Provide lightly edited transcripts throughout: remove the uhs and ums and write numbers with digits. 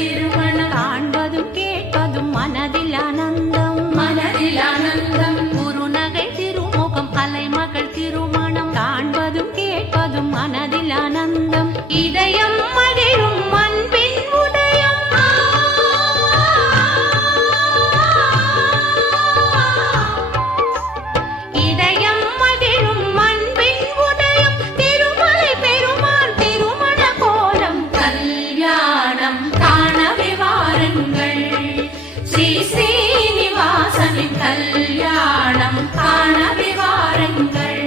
திருமணம் காண்பதும் கேட்பதும் மனதில் ஆனந்தம் மனதில் ஆனந்தம் குருநகை திருமுகம் கலைமகள் திருமணம் காண்பதும் கேட்பதும் மனதில் ஆனந்தம் இதயம் மகிழும் அன்பின் உதயம் இதயம் மகிழும் அன்பின் உதயம் திருமலை பெருமான் திருமண கோலம் கல்யாணம் காணவே வாருங்கள் ஸ்ரீ ஸ்ரீனிவாசனின் கல்யாணம் காணவே வாருங்கள்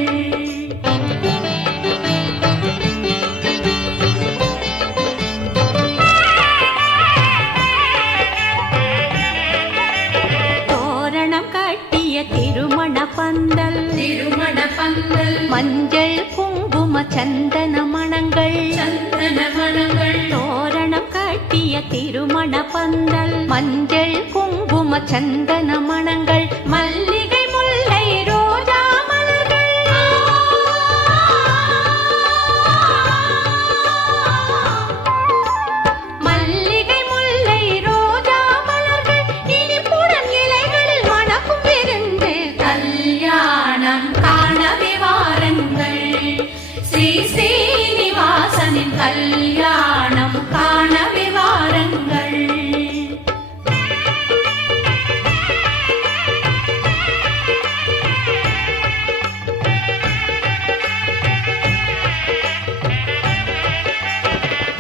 திருமண பந்தல் மஞ்சள் குங்கும சந்தன மணங்கள் தோரணம் கட்டிய திருமண பந்தல் மஞ்சள் குங்கும சந்தன மணங்கள் மல்லிகை முல்லை ரோஜா மலர்கள் மல்லிகை முல்லை ரோஜா மலர்கள் இனிப்புடன் இலைகளில் மணக்கும் கல்யாணம் காணவே வாருங்கள் ஸ்ரீ ஸ்ரீனிவாசனின் கல்யாணம் காணவே வாருங்கள்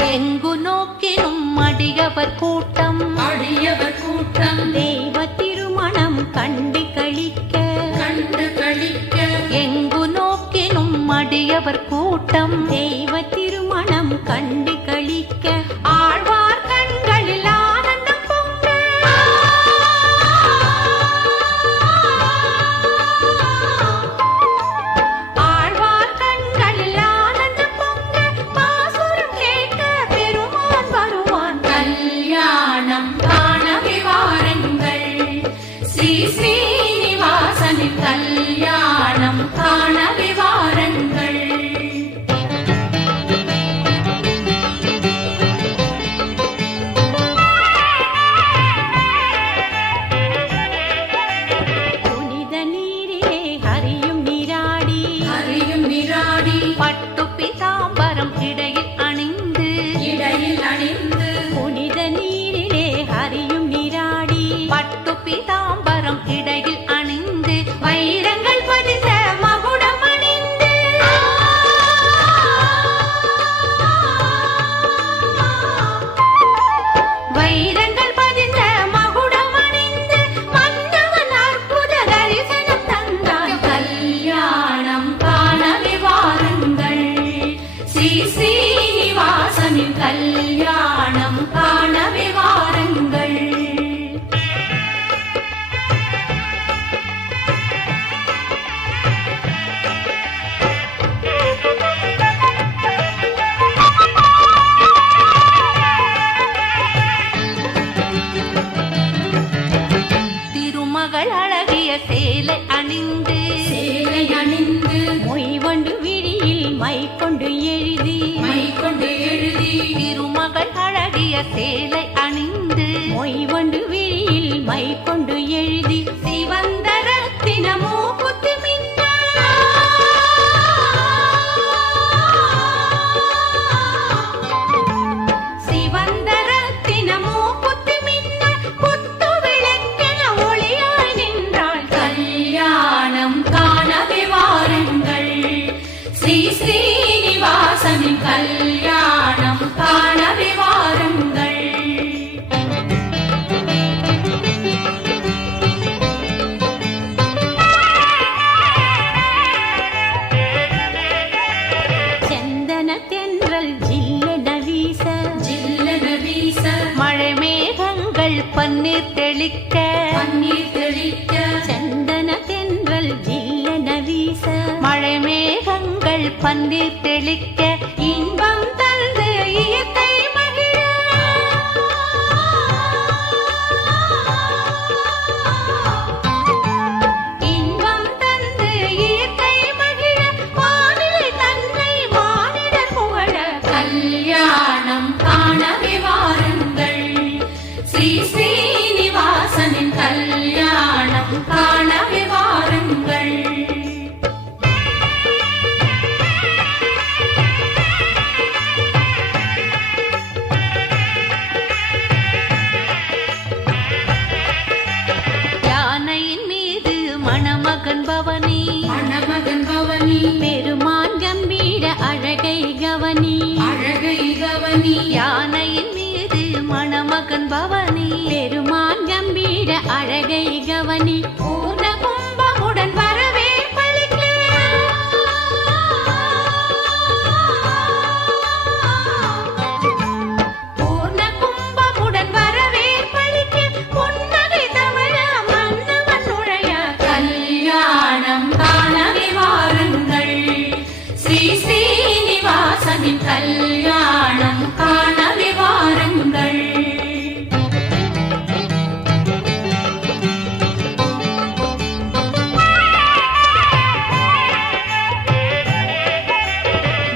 எங்கு நோக்கினும் அடியவர் கூட்டம் தெய்வ திருமணம் கண்டு களிக்க எங்கு நோக்கினும் அடியவர் கூட்டம் தெய்வ திருமணம் கண்டு களிக்க ஆழ்வார் கண்களில் ஆனந்தம் பொங்க ஆழ்வார் கண்களில் ஆனந்தம் பொங்க பாசுரம் கேட்க பெருமான் வருவான் கல்யாணம் காணவே வாருங்கள் ஸ்ரீ ஸ்ரீனிவாசனின் கல்யாணம் காணவே வாருங்கள் புனித நீரிலே ஹரியும் நீராடி பட்டு பீதாம்பரம் இடையில் அணிந்து புனித நீரிலே ஹரியும் நீராடி பட்டு பீதாம்பரம் இடையில் அணிந்து வைரங்கள் பதித்த மகுடம் அணிந்து வைரங்கள் பதித்த மகுடம் அணிந்து மன்னவன் அற்புத தரிசனம் தந்தான் கல்யாணம் காணவே வாருங்கள் ஸ்ரீ ஸ்ரீனிவாசனின் கல்யாணம் காணவே வாருங்கள் திருமகள் அழகிய சேலை அணிந்து மொய்வண்டு விழியில் மை கொண்டு எழுதி திருமகள் அழகிய சேலை அணிந்து மொய்வண்டு விழியில் மை கொண்டு எழுதி சிவந்த ரத்தின மூக்குத்தி மின்ன சிவந்த ரத்தின மூக்குத்தி மின்ன குத்து விளக்கென ஒளியாய் நின்றாள் கல்யாணம் காணவே வாருங்கள் ஸ்ரீ ஸ்ரீனிவாசனின் கல்யாணம் காணவே வாருங்கள் சந்தன தென்றல் ஜில்லென வீச மழை மேகங்கள் பன்னீர் தெளிக்க சந்தன தென்றல் ஜில்லென வீச மழை மேகங்கள் பன்னீர் தெளிக்க இன்பம் தந்து இயற்கை மகிழ இன்பம் தந்து இயற்கை மகிழ வானிலை தன்னை மானிடர் புகழ கல்யாணம் காணவே வாருங்கள் மகன் பவனி பெருமான் கம்பீர அழகை கவனி பூர்ண கும்பமுடன் வரவே பழிக்க பூர்ண கும்பமுடன் வரவே பழிக்க புன்னகை தமிழ மன்னவன் நுழைய கல்யாணம் காணவே வாருங்கள் ஸ்ரீ ஸ்ரீனிவாசனின் கல்யாணம் காணவே வாருங்கள்.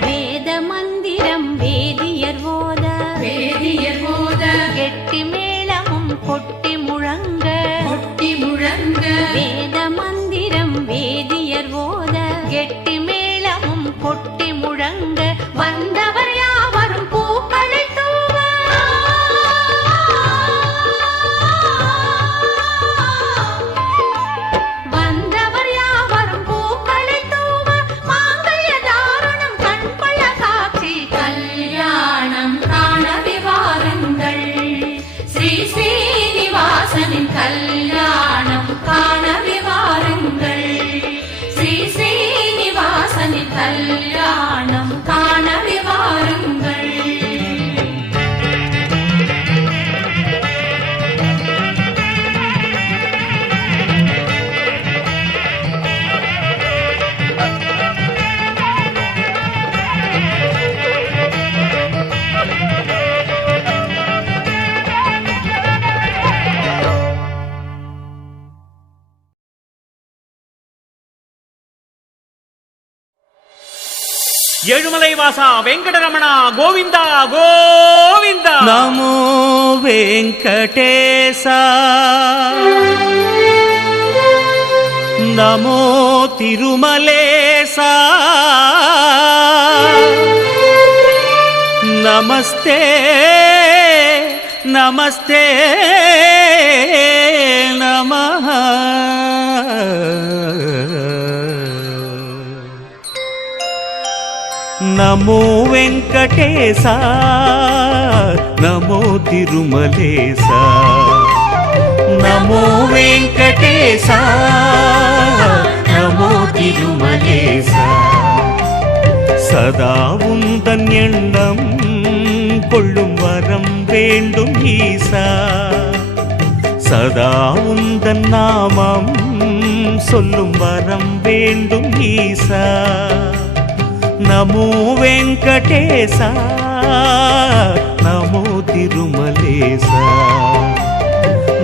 வேத மந்திரம் வேதியர் ஓத கெட்டி மேளமும் கொட்டி முழங்க வேத மந்திரம் வேதியர் ஓத கெட்டி மேளமும் கொட்டி முழங்க வந்தவர் யாவரும் பூக்களை தூவ வந்தவர் யாவரும் பூக்களை தூவ மாங்கல்ய தாரணம் கண்கொள்ள காட்சி கல்யாணம் காணவே வாருங்கள் ஸ்ரீ ஸ்ரீனிவாசனின் கல்யாணம் காணவே வாருங்கள் ஸ்ரீ ஸ்ரீனிவாசனின் கல்யாணம் காணவே வாருங்கள். ஏழுமலை வாசா வெங்கடரமணா கோவிந்தா கோவிந்தா. நமோ வெங்கடேசா நமோ திருமலேசா நமஸ்தே நமஸ்தே நமः. நமோ வெங்கடேசா நமோ திருமலேசா நமோ வெங்கடேசா நமோ திருமலேசா. சதா உந்தன் எண்ணம் கொள்ளும் வரம் வேண்டும் ஈசா சதா உந்தன் நாமம் சொல்லும் வரம் வேண்டும் ஈசா. நமோ வெங்கடேசா நமோ திருமலேசா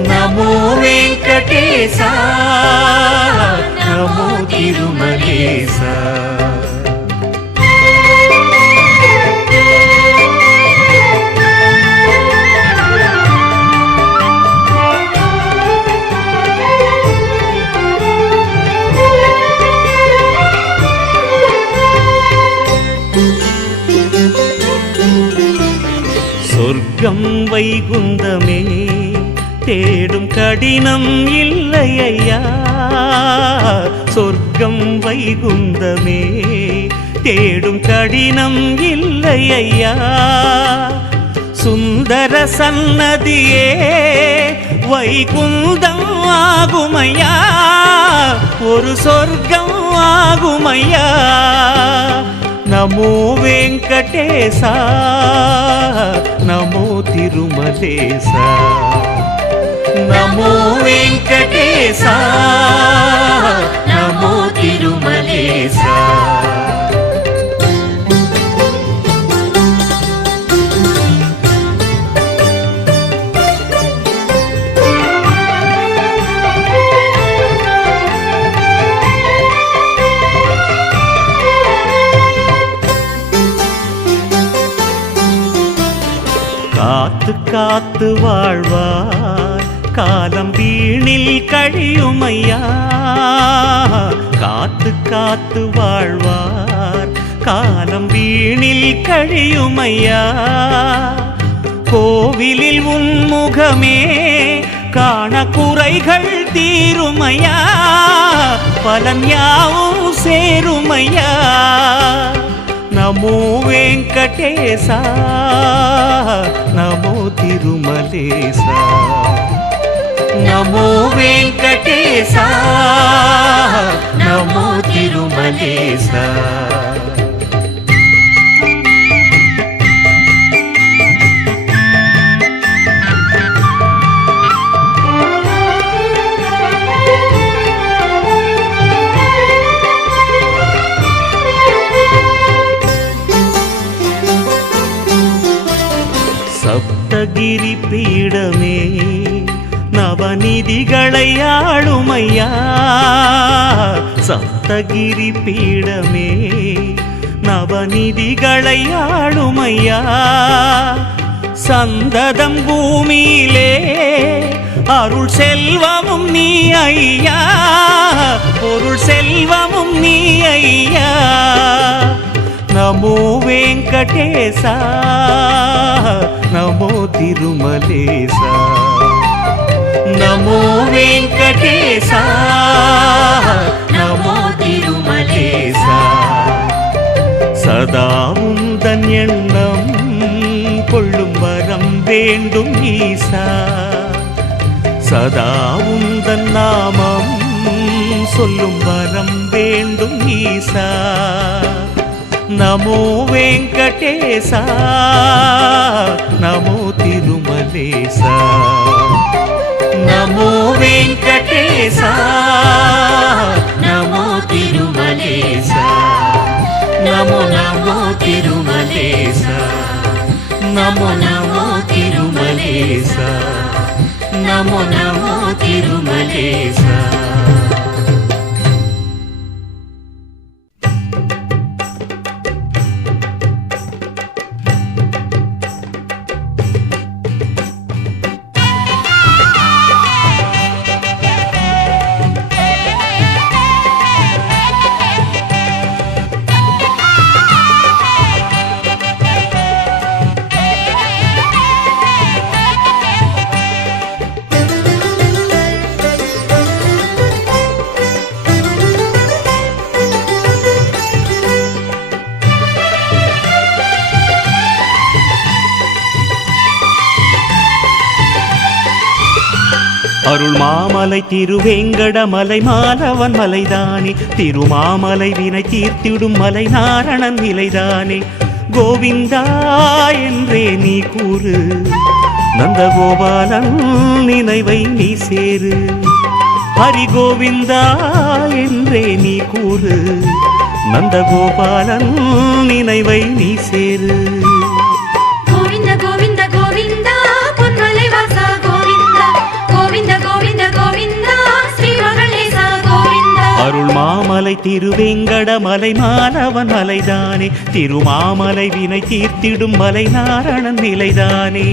நமோ வெங்கடேசா நமோ திருமலேசா. சொர்க்கம் வைகுந்தமே தேடும் கடினம் இல்லை ஐயா சொர்க்கம் வைகுந்தமே தேடும் கடினம் இல்லை ஐயா. சுந்தர சன்னதியே வைகுந்தம் ஆகுமையா ஒரு சொர்க்கம் ஆகுமையா. நமோ வெங்கடேசா நமோ திருமலேசா நமோ வெங்கடேசா நமோ திருமலேசா. காத்து காத்து வாழ்வார் காலம் வீணில் கழியுமையா காத்து காத்து வாழ்வார் காலம் வீணில் கழியுமையா. கோவிலில் உன்முகமே காண குறைகள் தீருமையா பலன் யாவும் சேருமையா. నమో వెంకటేశ నమో తిరుమలేశ నమో వెంకటేశ నమో తిరుమలేశ சப்தகிரி பீடமே நவநிதிகளை ஆளுமையா சப்தகிரி பீடமே நவநிதிகளை ஆளுமையா சந்ததம் பூமியிலே அருள் செல்வமும் நீ ஐயா பொருள் செல்வமும் நீ ஐயா நமோ வெங்கடேச நமோ திருமலேச நமோ வெங்கடேச நமோ திருமலேச சதா உந்தன் எண்ணம் கொள்ளும் வரம் வேண்டும் ஈசா சதா உந்தன் நாமம் சொல்லும் வரம் வேண்டும் ஈசா நமோ வெங்கடேச நமோ திருமலேச நமோ வெங்கடேச நமோ திருமலேச நமோ நமோ திருமலேச நமோ நமோ திருமலேச நமோ நமோ திருமலேச அருள் மாமலை திருவேங்கடமலை மாலவன் மலைதானே திருமாமலை வினை தீர்த்திடும் மலை நாரணன் நிலைதானே கோவிந்தா என்றே நீ கூறு நந்தகோபாலன் நினைவை நீ சேரு ஹரி கோவிந்தா என்றே நீ கூறு நந்தகோபாலன் நினைவை நீ சேரு அருள் மாமலை திருவேங்கடமலை மாலவன் மலைதானே திருமாமலை வினை தீர்த்திடும் மலை நாரணன் நிலைதானே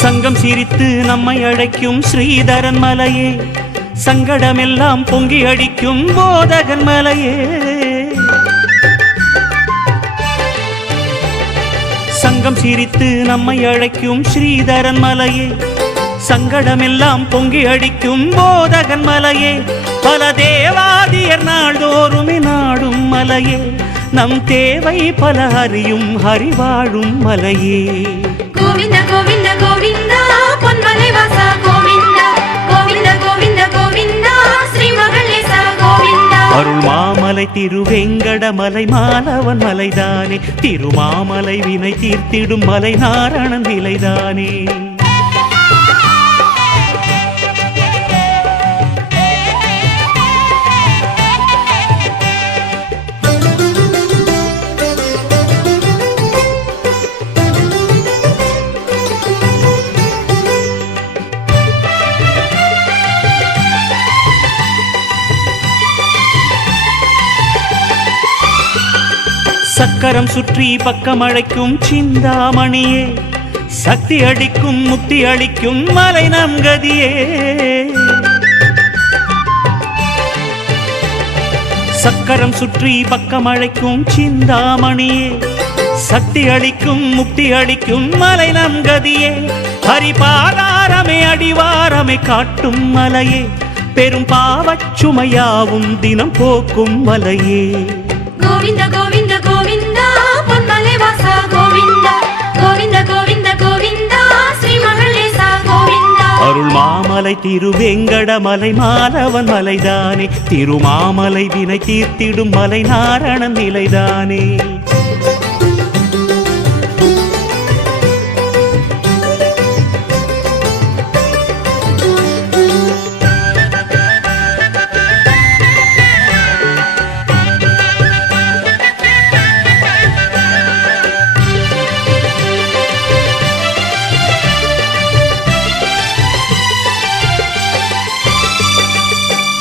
சங்கம் சிரித்து நம்மை அழைக்கும் ஸ்ரீதரன் மலையே சங்கடமெல்லாம் பொங்கி அடிக்கும் போதகன் மலையே சங்கம் சிரித்து நம்மை அழைக்கும் ஸ்ரீதரன் மலையே சங்கடமெல்லாம் பொங்கி அடிக்கும் போதகன் மலையே பல தேவாதியர் நாள்தோறுமே நாடும் மலையே நம் தேவை பல அறியும் ஹரிவாழும் மலையே கோவிந்த கோவிந்த கோவிந்தா பொன்மலை வாசா கோவிந்தா கோவிந்த கோவிந்த கோவிந்தா ஸ்ரீ மகளேசா கோவிந்தா அருள் மாமலை திருவேங்கடமலை மாலவன் மலைதானே திருமாமலை வினை தீர்த்திடும் மலை நாரணன் நிலைதானே சக்கரம் சுற்றி பக்கம் அழைக்கும் சிந்தாமணியே, சக்தி அடிக்கும் முக்தி அளிக்கும் மலை நம் கதியே. சக்கரம் சுற்றி பக்கம் அழைக்கும் சிந்தாமணியே, சக்தி அளிக்கும் முக்தி அளிக்கும் மலை நம் கதியே. ஹரிபாதாரமே அடிவாரமே காட்டும் மலையே, பெரும் பாவச்சுமையாவும் தினம் போக்கும் மலையே. கோவிந்த கோவிந்த கோவிந்தா பொன்மலை வாசா கோவிந்தா, கோவிந்த கோவிந்த கோவிந்தா ஸ்ரீ மகளேசா கோவிந்தா. அருள் மாமலை திருவேங்கடமலை மாலவன் மலைதானே, திருமாமலை வினை தீர்த்திடும் மலை நாரணன் நிலைதானே.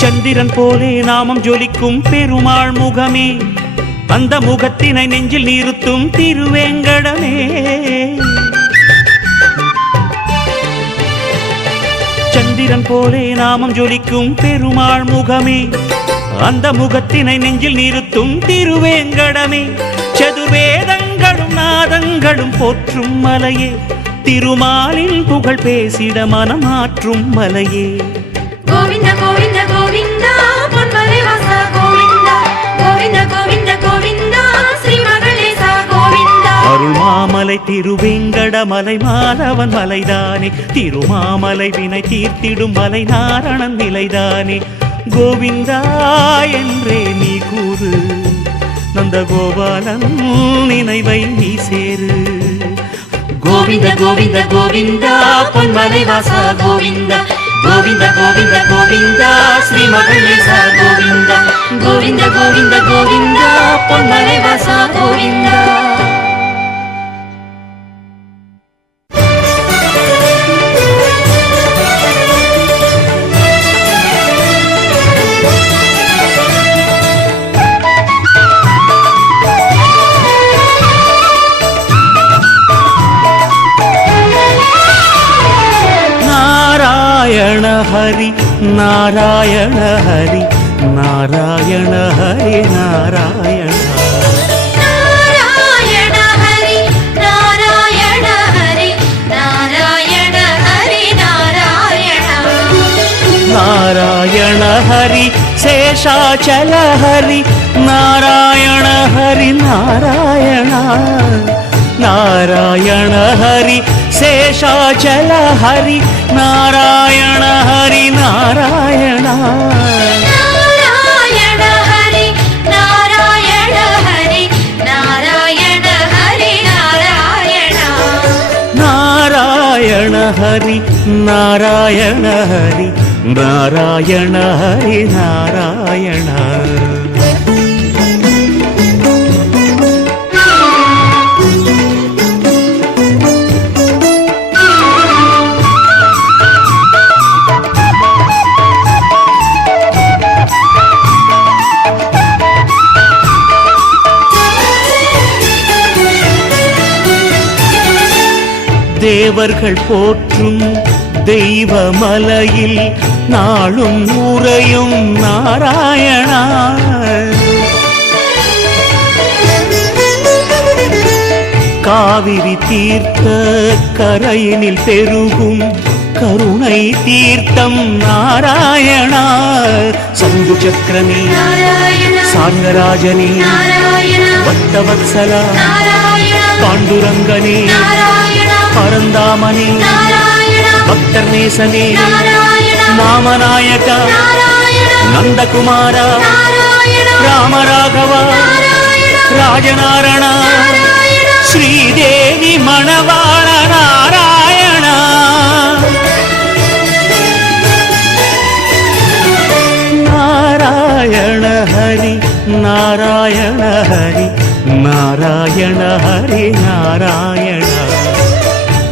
சந்திரன் போலே நாமம் ஜொலிக்கும் பெருமாள் முகமே, அந்த முகத்தினை நெஞ்சில் நிறுத்தும் திருவேங்கடமே. சந்திரன் போலே நாமம் ஜொலிக்கும் பெருமாள் முகமே, அந்த முகத்தினை நெஞ்சில் நிறுத்தும் திருவேங்கடமே. சதுர்வேதங்களும் நாதங்களும் போற்றும் மலையே, திருமாலின் புகழ் பேசிட மனமாற்றும் மலையே. கோவிந்த கோவிந்த கோவிந்தா பொன்மலை வாசா கோவிந்தா, கோவிந்த கோவிந்த கோவிந்தா ஸ்ரீ மகளேசா கோவிந்தா. அருள் மாமலை திருவேங்கடமலை மாலவன் மலைதானே, திருமாமலை வினை தீர்த்திடும் மலை நாரணன் நிலைதானே. கோவிந்தா என்றே நீ கூறு, நந்த கோபாலன் நினைவை நீ சேரு. கோவிந்த கோவிந்த கோவிந்தா பொன்மலை வாசா கோவிந்தா, கோவிந்த கோவிந்த கோவிந்தா ஸ்ரீ மகளேசா கோவிந்தா, கோவிந்த கோவிந்த கோவிந்தா பொன்மலை வாசா கோவிந்தா. நாராயண ஹரி நாராயண ஹரி நாராயண ஹரி நாராயண. நாராயண ஹரி நாராயண ஹரி நாராயண ஹரி நாராயண. நாராயண ஹரி சேஷாச்சல ஹரி நாராயண ஹரி நாராயண. நாராயண ஹரி சேஷாச்சல ஹரி நாராயண ஹரி நாராயண. நாராயண ஹரி நாராயண ஹரி நாராயண ஹரி நாராயண. நாராயண ஹரி நாராயண ஹரி நாராயண ஹரி நாராயண. தேவர்கள் போற்றும் தெய்வ மலையில் நாளும் உறையும் நாராயணா. காவிரி தீர்த்த கரையினில் பெருகும் கருணை தீர்த்தம் நாராயணா. சங்கு சக்கரனே சாங்கராஜனே பக்தவத்சலா பாண்டுரங்கனே பரந்தாமனே பக்தர் நேசனே நாமநாயகா நந்தகுமாரா ராமராகவா ராஜநாரணா ஸ்ரீதேவி மணவாள நாராயணா. நாராயண ஹரி நாராயண ஹரி நாராயண ஹரி நாராயண.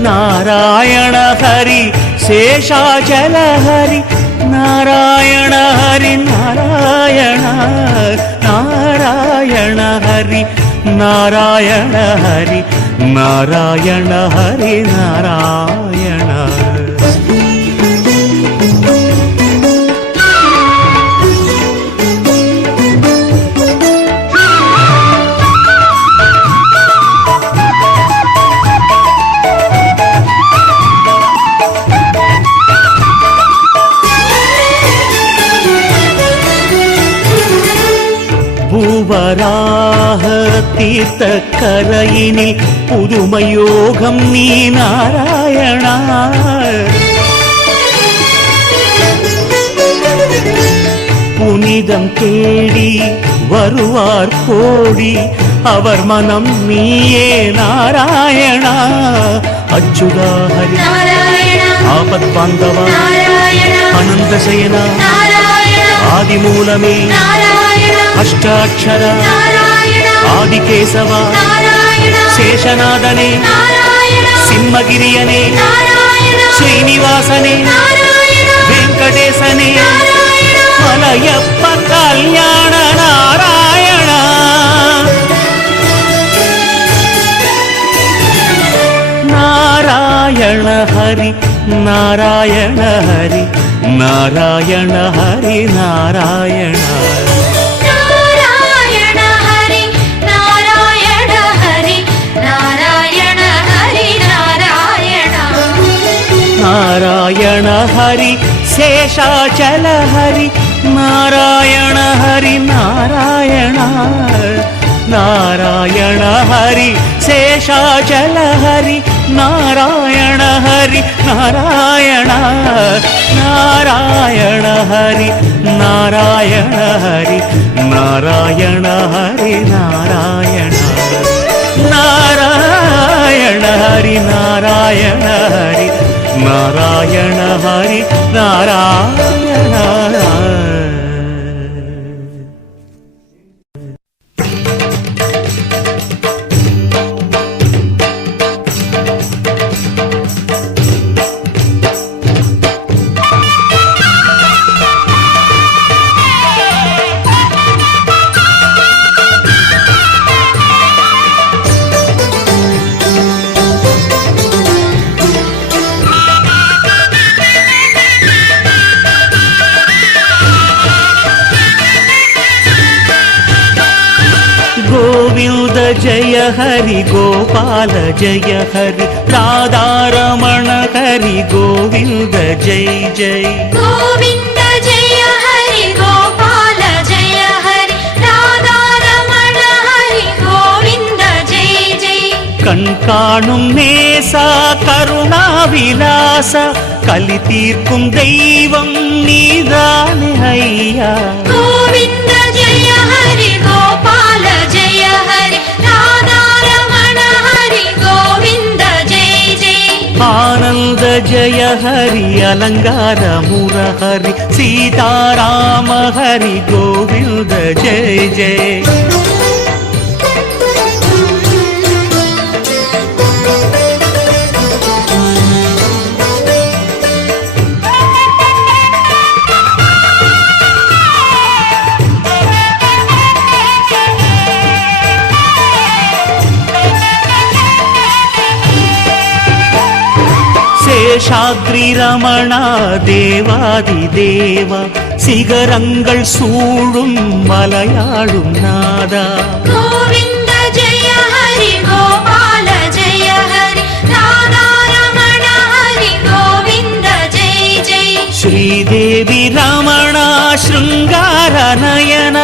நாராயண ஹரி சேஷாச்சல ஹரி நாராயண ஹரி நாராயண. நாராயண ஹரி நாராயண ஹரி நாராயண ஹரி நாராயண. பூவராக தீர்த்த கரையினில் புதுமையோகம் நீ நாராயணா. புனிதம் தேடி வருவார் கோடி அவர் மனம் நீயே நாராயணா. அச்சுதா ஹரி ஆபத் பாந்தவா அனந்த சயனா ஆதிமூலமே அஷ்டாட்சர ஆதிகேசவ சேஷநாதனே சிம்மகிரியனே ஸ்ரீனிவாசனே வெங்கடேசனே மலையப்ப கல்யாண நாராயண. நாராயண ஹரி நாராயண ஹரி நாராயண ஹரி நாராயண. நாராயண ஹரி சேஷாச்சல ஹரி நாராயண ஹரி நாராயண. நாராயண ஹரி சேஷாச்சல ஹரி நாராயண ஹரி நாராயண. நாராயண ஹரி நாராயண ஹரி நாராயண ஹரி நாராயண. நாராயண ஹரி நாராயண ஹரி நாராயண ஹரி நாராயண. गोविंद जय हरि गोपाल जय हरि राधारमण हरि गोविंद जय जय. गोविंद जय हरि गोपाल जय हरि राधारमण हरि गोविंद जय जय. கண்காணும் நேசா கருணா விலாச கலி தீர்க்கும் தெய்வம் நீதானே ஐயா. गोविंद जय हरि गोपाल जय हरि राधारमण हरि गोविंद जय जय. आनंद जय हरि अलंकार मुरहरि सीताराम हरि गोविंद जय जय. சேஷாத்ரி ரமணா தேவாதி தேவா சிகரங்கள் சூழும் மலையாளும் நாதா. गोविंद जय हरि गोपाल जय हरि राधारमण हरि गोविंद जय जय. ஸ்ரீதேவி ரமணா ஸ்ருங்கார நயன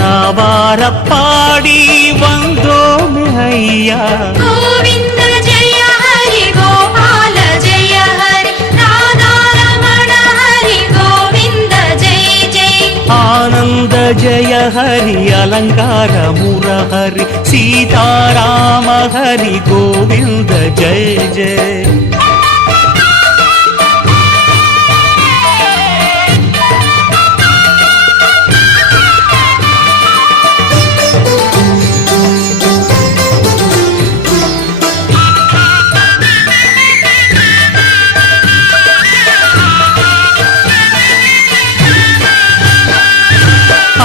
நாவார பாடி வந்தோம் ஐயா. गोविंद जय हरि गोपाल जय हरि राधारमण हरि गोविंद जय जय. आनंद जय हरि अलंकार मुरहरि सीताराम हरि गोविंद जय जय.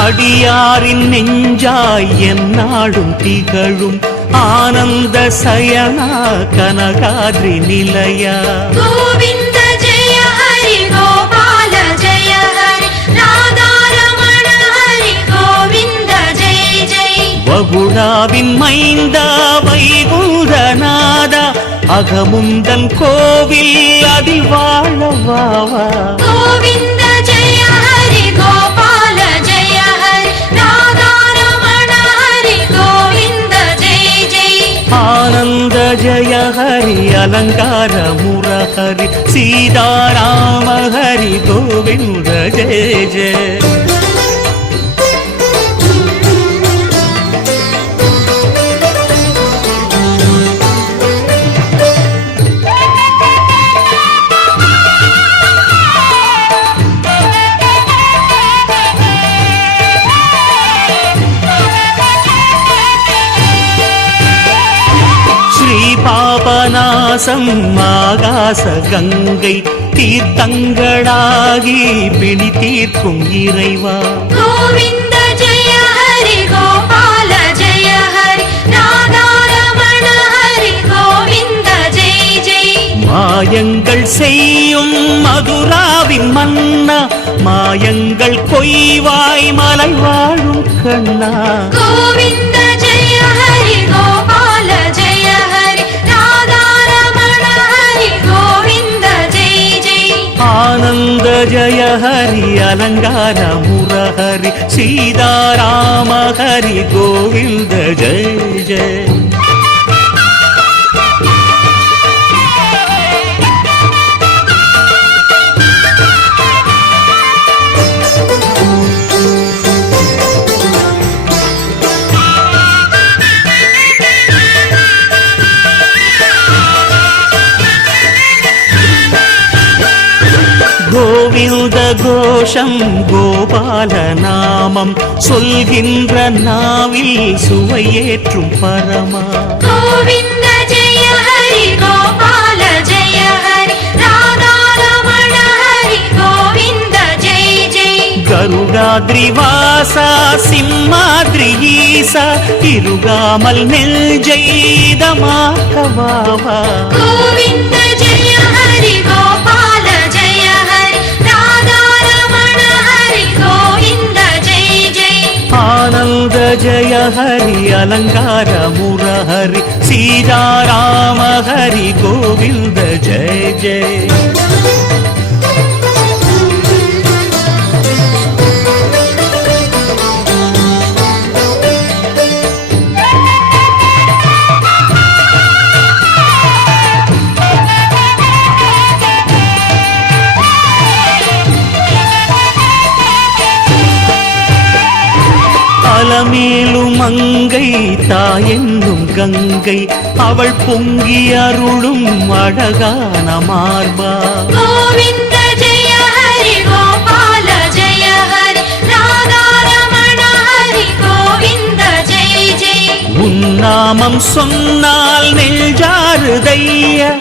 அடிய அடியாரின் நெஞ்சாய் எந்நாளும் திகழும் ஆனந்த சயனா கனகாத்ரி நிலையா. கோவிந்த ஜெய ஹரி கோபால ஜெய ஹரி ராதாரமண ஹரி கோவிந்த ஜெய் ஜெய். வகுடாவின் மைந்தா வைகுந்தநாதா அகமுந்தன் கோவில் அதில் வாழவாவா. கோவிந்த ஜெய ஹரி கோபால ஜெய ஹரி ராதாரமண ஹரி கோவிந்த ஜெய் ஜெய். ஆனந்த ஜய ஹரி அலங்கார முரஹரி சீதாராம ஹரி கோவிந்த ஜெய ஜெய. பாபநாசம் ஆகாச கங்கை தீர்த்தங்களாகி பிணி தீர்க்கும் இறைவா. கோவிந்த ஜெய ஹரி கோபால ஜெய ஹரி ராதாரமண ஹரி கோவிந்த ஜெய் ஜெய். மாயங்கள் செய்யும் மதுராவின் மன்னா மாயங்கள் கொய்வாய் மலை வாழும் கண்ணா. கோவிந்த ஜெய ஹரி கோபால ஜெய ஹரி ராதாரமண ஹரி கோவிந்த ஜெய் ஜெய். ஆனந்த ஜய ஹரி அலங்கார முரஹரி சீதாராம ஹரி கோவிந்த ஜெய ஜெய. கோவிந்த கோஷம் கோபால நாமம் சொல்கின்ற நாவில் சுவையேற்றும் பரமா. கோவிந்த ஜெய ஹரி கோபால ஜெய ஹரி ராதாரமண ஹரி கோவிந்த ஜெய் ஜெய். கருடாத்ரி வாசா சிம்மாத்ரி ஈசா இருகாமல் நெஞ்செய்தமாக்கவாவா. கோவிந்த ஜெய ஹரி கோபால ஜெய ஹரி ராதாரமண ஹரி கோவிந்த ஜெய் ஜெய். ஆனந்த ஜய ஹரி அலங்கார முரஹரி சீதாராம ஹரி கோவிந்த ஜெய ஜெய. அலமேலும் மங்கை தாயென்னும் கங்கை அவள் பொங்கி அருளும் அழகான மார்பா. கோவிந்த ஜெய ஹரி கோபால ஜெய ஹரி ராதாரமண ஹரி கோவிந்த ஜெய் ஜெய். உன் நாமம் சொன்னால் நெஞ்சாருதையா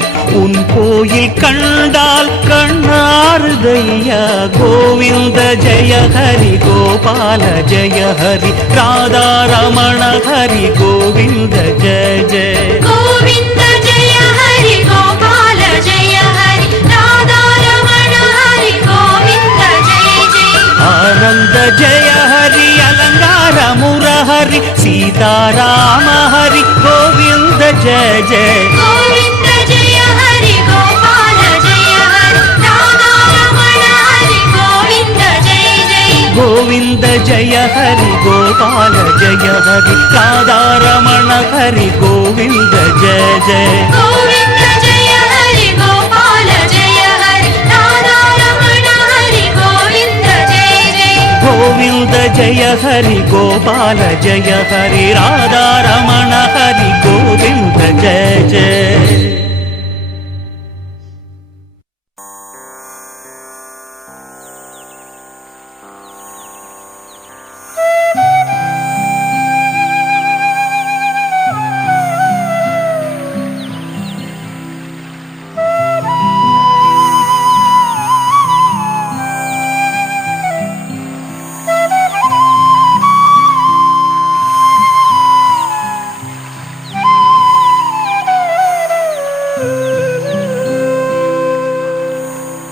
உன் கோயில் கண்டால் கண்ணாருதையா. கோவிந்த ஜெய ஹரி கோபால ஜெய ஹரி ராதாரமண ஹரி கோவிந்த ஜெய ஜெய. கோவிந்த ஜெய ஹரி கோபால ஜெய ஹரி ராதாரமண ஹரி கோவிந்த ஜெய் ஜெய். ஆனந்த ஜெய ஹரி அலங்கார முரஹரி சீதாராம ஹரி கோவிந்த ஜெய ஜெய. கோவிந்த ஜெய ஹரி கோபால ஜெய ஹரி ராதாரமண ஹரி கோவிந்த ஜெய் ஜெய். கோவிந்த ஜெய ஹரி கோபால ஜெய ஹரி ராதாரமண ஹரி கோவிந்த ஜெய ஜெய. கோவிந்த ஜெய ஹரி கோபால ஜெய ஹரி ராதாரமண ஹரி கோவிந்த ஜெய் ஜெய். கோவிந்த ஜெய ஹரி கோபால ஜெய ஹரி ராதாரமண ஹரி கோவிந்த ஜெய ஜெய.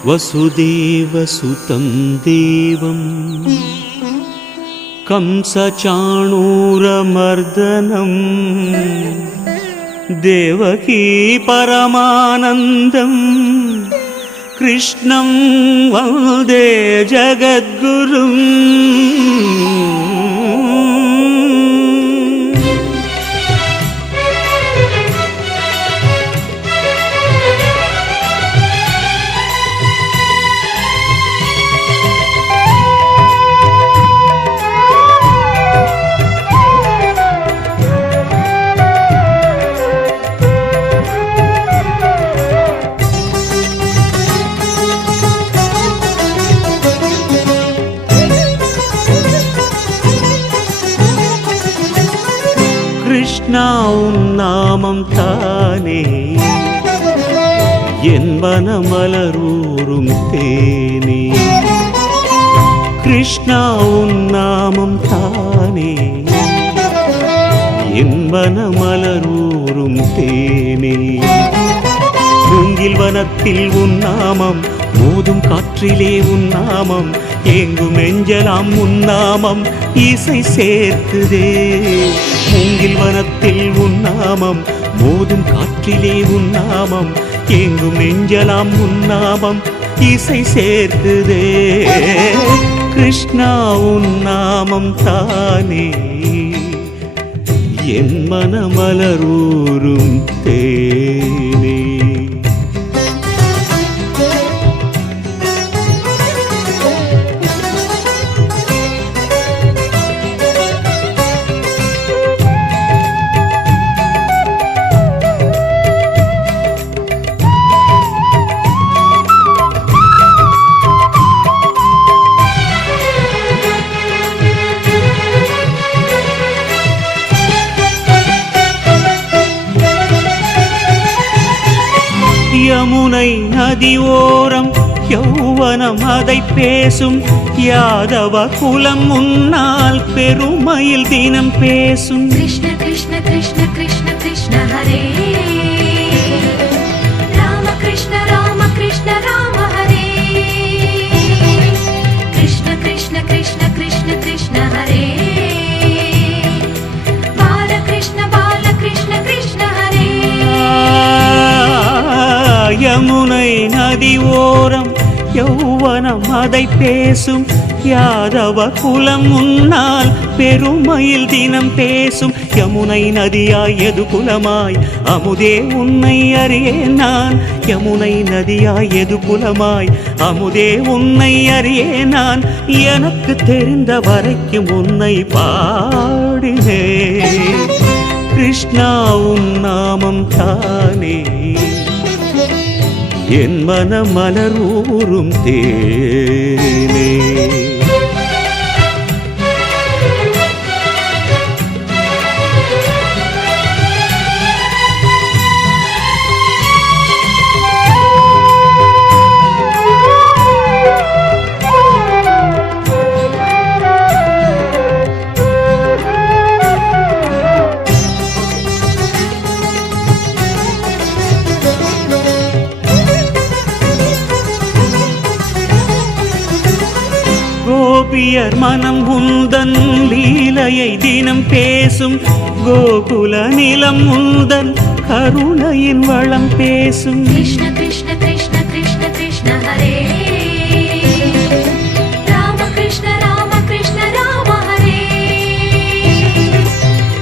वसुदेवसुतं देवं कंसचाणूरमर्दनम् देवकी परमानन्दं कृष्णं वन्दे जगद्गुरुम् கிருஷ்ணா உன் நாமம் தானே என் மனமலரூரும் தேனே கிருஷ்ணா உன் நாமம் தானே என் மனமலரூரும் தேனே மூங்கில் வனத்தில் உன் நாமம் மோதும் காற்றிலே உன் நாமம் எங்கும் நெஞ்சலாம் உன் நாமம் இசை சேர்க்குதே மூங்கில் வனத்தில் உன் நாமம் மோதும் காற்றிலே உன் நாமம் எங்கும் நெஞ்சலாம் உன் நாமம் இசை சேர்க்குதே கிருஷ்ணா உன் நாமம் தானே என் மனமலரூரும் தேனே யமுனை நதியோரம் யௌவனம் அதை பேசும் யாதவ குலம் முன்னால் பெருமையில் தினம் பேசும் कृष्ण कृष्ण कृष्ण कृष्ण कृष्ण हरे राम कृष्ण राम कृष्ण राम हरे कृष्ण कृष्ण कृष्ण कृष्ण कृष्ण हरे बाल कृष्ण कृष्ण हरे யமுனை நதியோரம் யௌவனம் அதை பேசும் யாதவ குலம் முன்னால் பெருமையில் தினம் பேசும் யமுனை நதியாய் எது குலமாய் அமுதே உன்னை அறியேன் நான் யமுனை நதியாய் எது குலமாய் அமுதே உன்னை அறியேன் நான் எனக்கு தெரிந்த வரைக்கும் உன்னை பாடினேன் கிருஷ்ணா உன் நாமம் தானே என் மனமலரூரும் தேனே கோபியர் மனம் உந்தன் லீலையை தினம் பேசும் கோகுல நிலம் உந்தன் கருணையின் வளம் பேசும் कृष्ण कृष्ण कृष्ण कृष्ण कृष्ण हरे राम कृष्ण राम हरे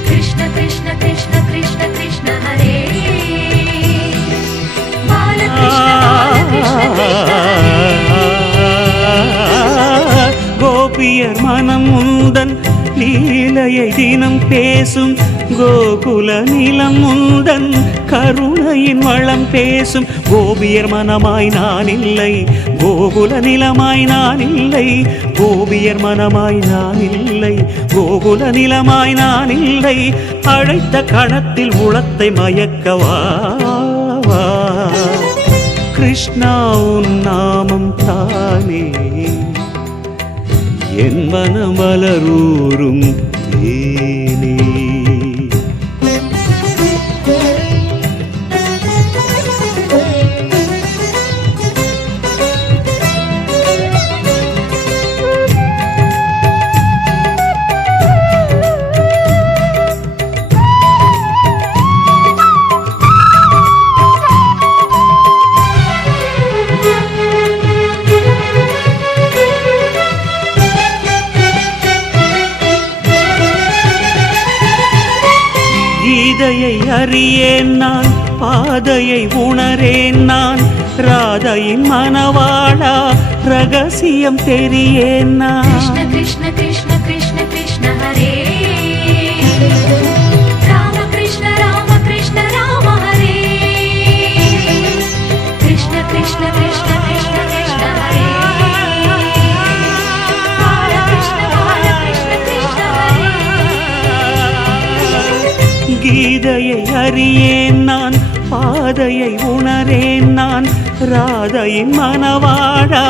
कृष्ण कृष्ण कृष्ण कृष्ण कृष्ण हरे बाल कृष्ण கோபியர் மனம் உந்தன் லீலையை தினம் பேசும் கோகுல நிலம் உந்தன் கருணையின் வளம் பேசும் கோபியர் மனமாய் நான் இல்லை கோகுல நிலமாய் நான் இல்லை கோபியர் மனமாய் நான் இல்லை கோகுல நிலமாய் நான் இல்லை அழைத்த கணத்தில் உளத்தை மயக்கவா கிருஷ்ணா உன் நாமம் தானே என் மனமலரூரும் தேனே அறியேன் நான், பாதையை உணரேன் நான், ராதையின் மணவாளா ரகசியம் தெரியேன் நான். कृष्ण कृष्ण कृष्ण कृष्ण कृष्ण हरे राम कृष्ण राम हरे कृष्ण कृष्ण कृष्ण कृष्ण कृष्ण हरे कृष्ण कृष्ण हरे. கீதையை அறியேன் நான், பாதையை உணரேன் நான், ராதையின் மணவாழா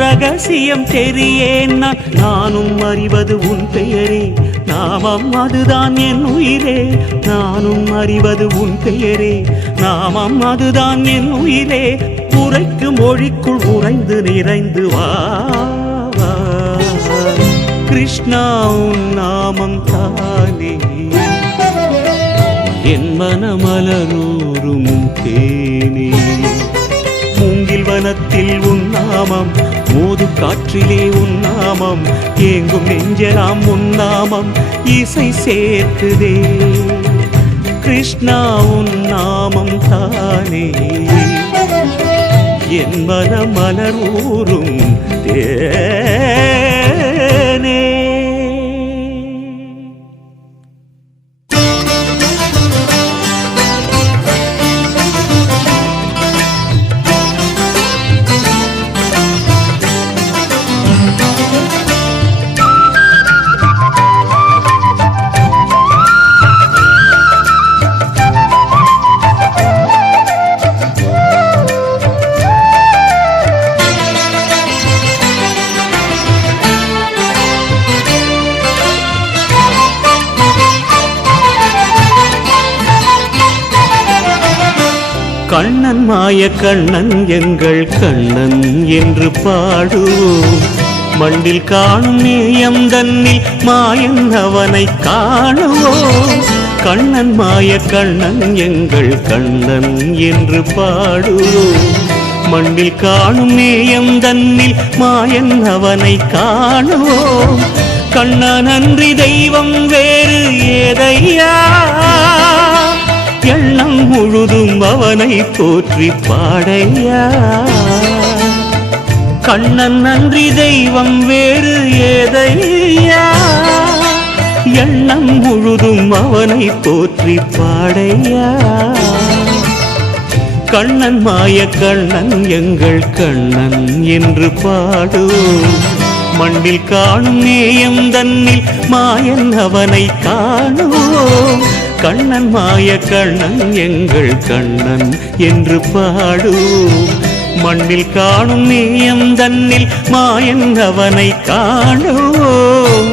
ரகசியம் தெரியேன் நான். நானும் அறிவது உன் பெயரே, நாமம் அதுதான் என் உயிரே. நானும் அறிவது உன் பெயரே, நாமம் அதுதான் என் உயிரே. உரைக்கும் மொழிக்குள் உறைந்து நிறைந்து வா வா. கிருஷ்ணா உன் நாமம் தானே என் மனமலரூரும் தேனே. மூங்கில் வனத்தில் உன் நாமம், மோது காற்றிலே உன் நாமம், ஏங்கும் நெஞ்சலாம் உன் நாமம் இசை சேர்க்குதே. கிருஷ்ணா உன் நாமம் தானே என் மனமலரூரும் தேனே. கண்ணன் மாய கண்ணன் எங்கள் கண்ணன் என்று பாடுவோம். மண்டில் காணும் நேயம் தன்னில் மாயன் அவனை காணுவோம். கண்ணன் மாய கண்ணன் எங்கள் கண்ணன் என்று பாடுவோம். மண்டில் காணும் நேயம் தன்னில் மாயன் அவனை காணுவோம். கண்ணன் அன்றி தெய்வம் வேறு ஏதையா, எண்ணம் முழுதும் அவனை போற்றி பாடையா. கண்ணன் நன்றி தெய்வம் வேறு ஏதையா, எண்ணம் முழுதும் அவனை போற்றி பாடையா. கண்ணன் மாய கண்ணன் எங்கள் கண்ணன் என்று பாடுவோம். மண்டில் காணும் நேயம் தன்னில் மாயன் அவனை காணுவோம். கண்ணன் மாய கண்ணன் எங்கள் கண்ணன் என்று பாடுவோம். மண்ணில் காணும் நேயம் தன்னில் மாயன் அவனை காணுவோம்.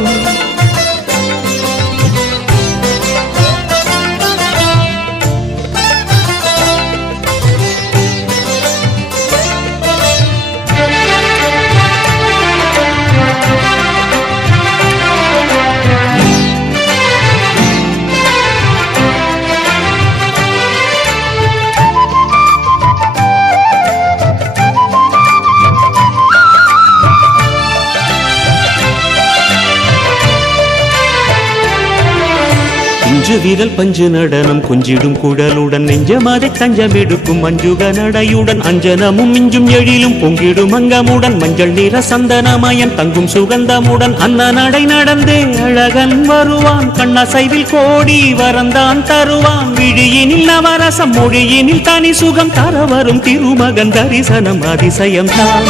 அஞ்சு வீரல் பஞ்சு நடனம் கொஞ்சிடும் குழலுடன் நெஞ்சமாதை தஞ்சமெடுக்கும் மஞ்சுக நடையுடன் அஞ்சனமும் மிஞ்சும் எழிலும் பொங்கிடும் அங்கமுடன் மஞ்சள் நிற சந்தனமயன் தங்கும் சுகந்தமுடன் அன்ன நடை நடந்தே அழகன் வருவான். கண்ணசைவில் கோடி வரந்தான் தருவான். விழியினில் நவரசம் மொழியினில் தனி சுகம் தர வரும் திருமகன் தரிசனம் அதிசயம் தான்.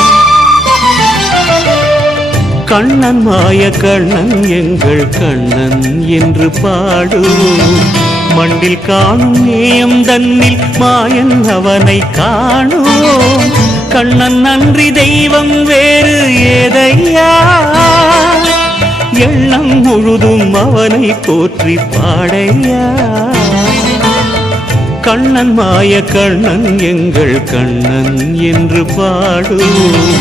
கண்ணன் மாய கண்ணன் எங்கள் கண்ணன் என்று பாடுவோம். மண்டில் காணும் நேயம் தன்னில் மாயன் அவனை காணுவோம். கண்ணன் நன்றி தெய்வம் வேறு ஏதையா, எண்ணம் முழுதும் அவனை போற்றி பாடையா. கண்ணன் மாய கண்ணன் எங்கள் கண்ணன் என்று பாடுவோம்.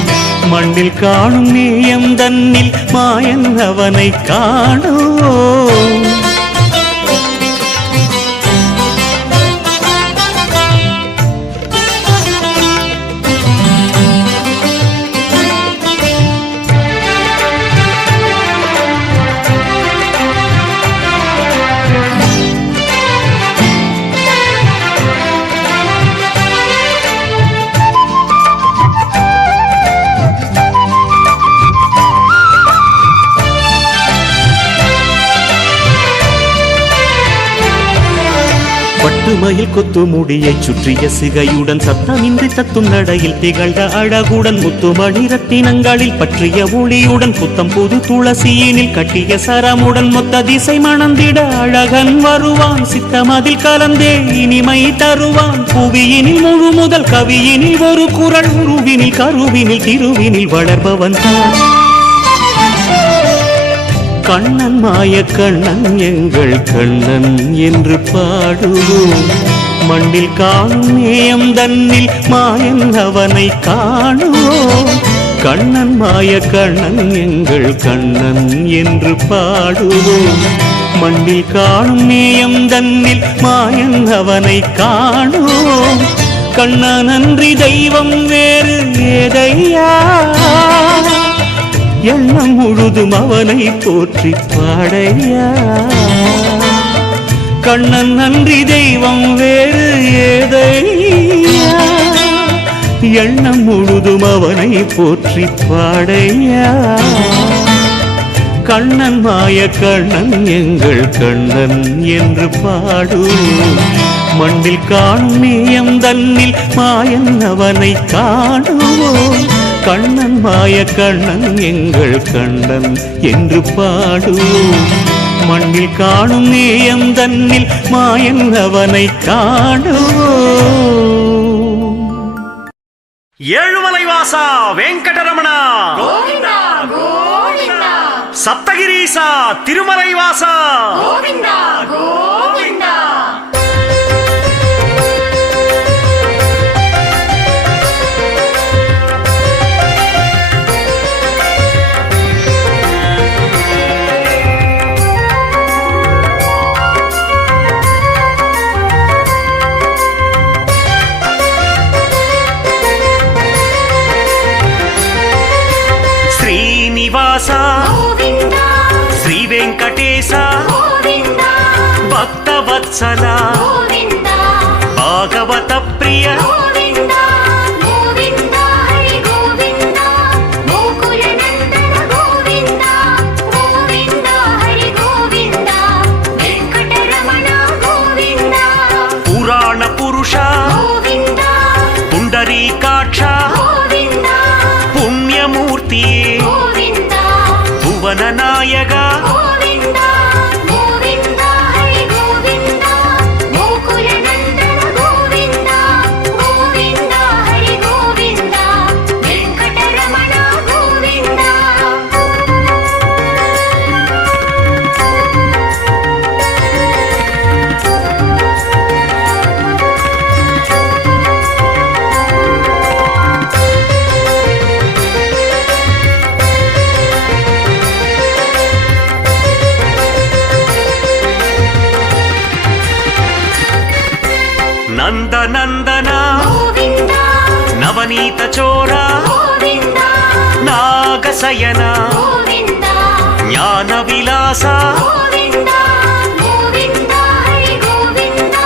மண்ணில் காணும் நேயம் தன்னில் மாயன் அவனை காணுவோம். மயில் கொத்து முடியை சுற்றிய சிகையுடன் சத்தமின்றி தத்தும் நடையில் திகழ்ந்த அழகுடன் முத்துமணி ரத்தினங்களில் பற்றிய ஒளியுடன் புத்தம் புது துளசியினில் கட்டிய சரமுடன் மொத்த திசை மணந்திட அழகன் வருவான் சித்தமதில் கலந்தே இனிமை தருவான் புவியினில் முழு முதல் கவியினில் ஒரு குரல் உருவினில் கருவினில் திருவினில் வளர்பவன் தான் கண்ணன் மாய கண்ணன் எங்கள் கண்ணன் என்று பாடுவோம் மண்ணில் காணும் நேயம் தன்னில் மாயன் அவனை காணுவோம் கண்ணன் மாய கண்ணன் எங்கள் கண்ணன் என்று பாடுவோம் மண்ணில் காணும் நேயம் தன்னில் மாயன் அவனை காணுவோம் கண்ணனன்றி தெய்வம் வேறு ஏதையா எண்ணம் முழுதும் அவனை போற்றி பாடையா கண்ணன் நன்றி தெய்வம் வேறு ஏதையா எண்ணம் முழுதும் அவனை போற்றி பாடையா கண்ணன் மாய கண்ணன் எங்கள் கண்ணன் என்று பாடுவோம் மண்ணில் காணும் நேயம் தன்னில் மாயன் அவனை காணுவோம் கண்ணன் மாய கண்ணன் எங்கள் கண்ணன் என்று பாடுவோம் மண்ணில் காணும் நேயம் தன்னில் மாயன் அவனை காணுவோம் ஏழுமலை வாசா வெங்கடரமணா గోవిందా గోవిందా சப்தகிரீசா திருமலை வாசா గోవిందా గోవిందా శ్రీనివాస గోవిందా శ్రీ వెంకటేశ గోవిందా భక్తవత్సల గోవిందా భాగవత ప్రియ గోవిందా గోవిందా హరి గోవిందా గోకుల నందన గోవిందా గోవిందా హరి గోవిందా వెంకటరమణ గోవిందా పురాణ పురుష గోవిందా పుండరీకాక్ష గోవిందా పుణ్యమూర్తియే గోవిందా భువన నాయక గోవిందా గోవిందా హరి గోవిందా గోకుల నందన గోవిందా గోవిందా హరి గోవిందా వెంకటరమణ గోవిందా నందనందన గోవిందా నవనీత చోర గోవిందా నాగశయన గోవిందా జ్ఞాన విలాస గోవిందా గోవిందా హరి గోవిందా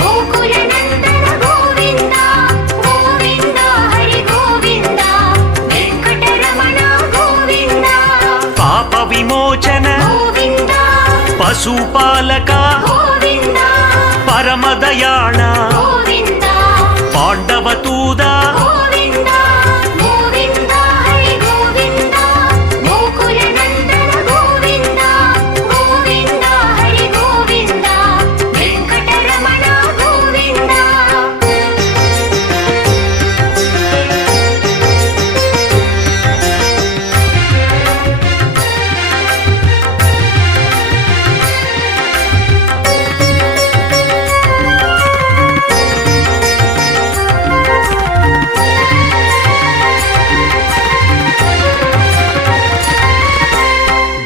గోకుల నందన గోవిందా గోవిందా హరి గోవిందా వెంకటరమణ గోవిందా పాప విమోచన గోవిందా పశుపాలక గోవిందా పరమదయాళ గోవిందా పాండవతూద గోవిందా గోవిందా హరి గోవిందా గోకుల నందన గోవిందా గోవిందా హరి గోవిందా వెంకటరమణ గోవిందా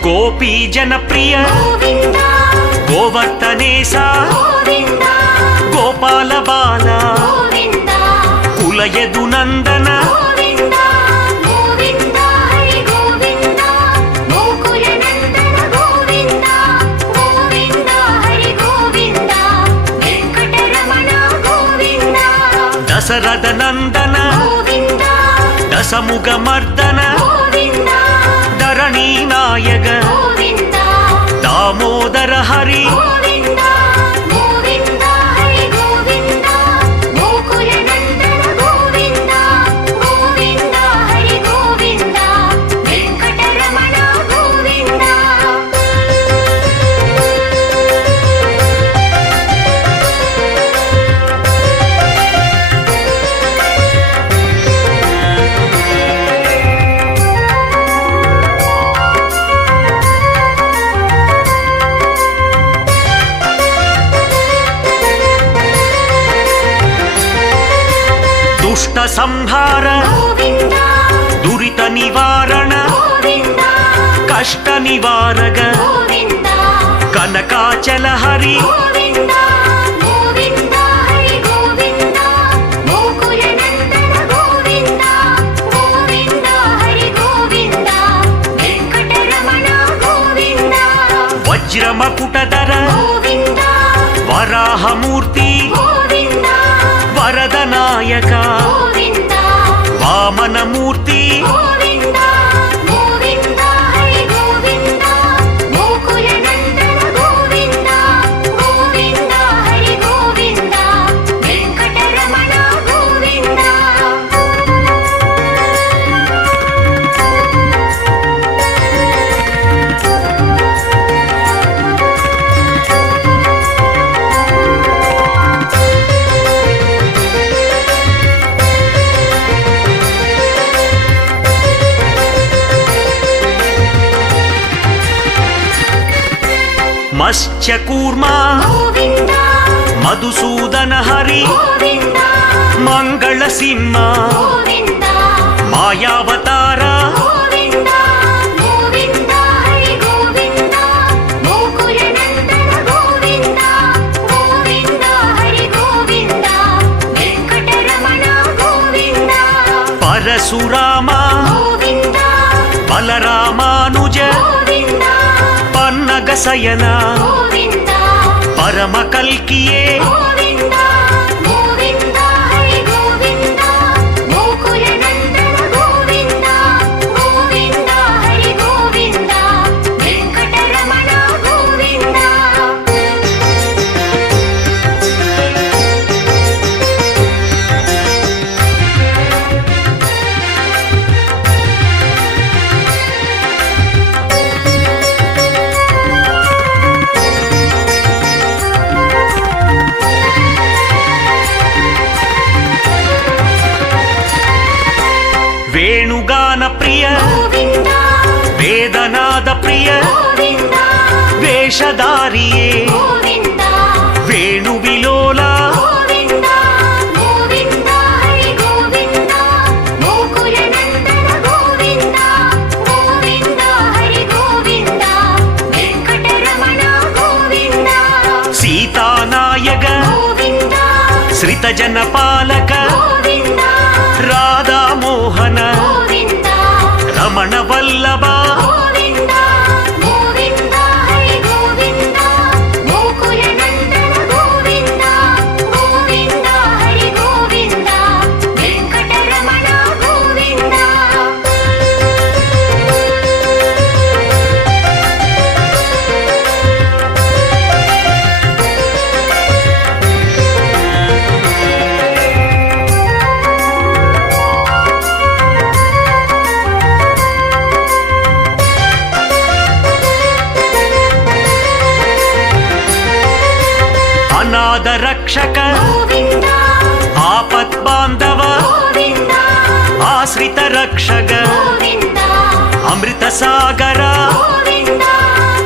గోపీ జనప్రియ గోవిందా గోవర్ధనేశ గోవిందా గోపాల బాల గోవిందా కులయదు నందన గోవిందా గోవిందా హరి గోవిందా గోకుల నందన గోవిందా గోవిందా హరి గోవిందా వెంకటరమణ గోవిందా దశరథ నందన గోవిందా దశముఖ మర్దన గోవిందా ధరణీ నాయక గోవిందా దామోదర హరి గోవిందా గోవిందా హరి సంహార గోవింద దురిత నివారణ గోవింద కష్ట నివారక గోవింద కనకాచల హరి గోవింద గోవింద హరి గోవింద గోకుల నందన గోవింద గోవింద హరి గోవింద వెంకటరమణ గోవింద వజ్రమకుటధర గోవింద వరాహమూర్తి గోవింద వరదనాయక గోవింద వామనమూర్తి గోవింద గోవింద హరి గోవింద గోకుల నందన గోవింద గోవింద హరి గోవింద వెంకటరమణ గోవింద మత్స్యకూర్మ గోవింద మధుసూదన హరి గోవింద మంగళ సింహ గోవింద మాయావతార గోవింద గోవింద హరి గోవింద గోకుల నందన గోవింద గోవింద హరి గోవింద వెంకటరమణ గోవింద పరశురామ గోవింద బలరామానుజ గోవింద పన్నగ శయన గోవింద పరమ కల్కియే గోవింద గోవింద హరి గోవింద గోకుల నందన గోవింద గోవింద హరి గోవింద వెంకటరమణ గోవింద వేణుగాన ప్రియ గోవింద వేదనాద ప్రియ గోవింద వేషధారియే గోవింద వేణు విలోల గోవింద గోవింద హరి గోవింద గోకుల నందన గోవింద గోవింద హరి గోవింద వెంకటరమణ గోవింద సీతానాయక గోవింద శ్రితజన పాలక గోవింద రాధామోహన గోవింద రమణ వల్లభ గోవింద గోవింద హరి గోవింద గోకుల నందన గోవింద గోవింద హరి గోవింద వెంకటరమణ గోవింద అనాథ రక్షక గోవింద ఆపత్ బాంధవ గోవింద ఆశ్రిత రక్షక గోవింద అమృత సాగర గోవింద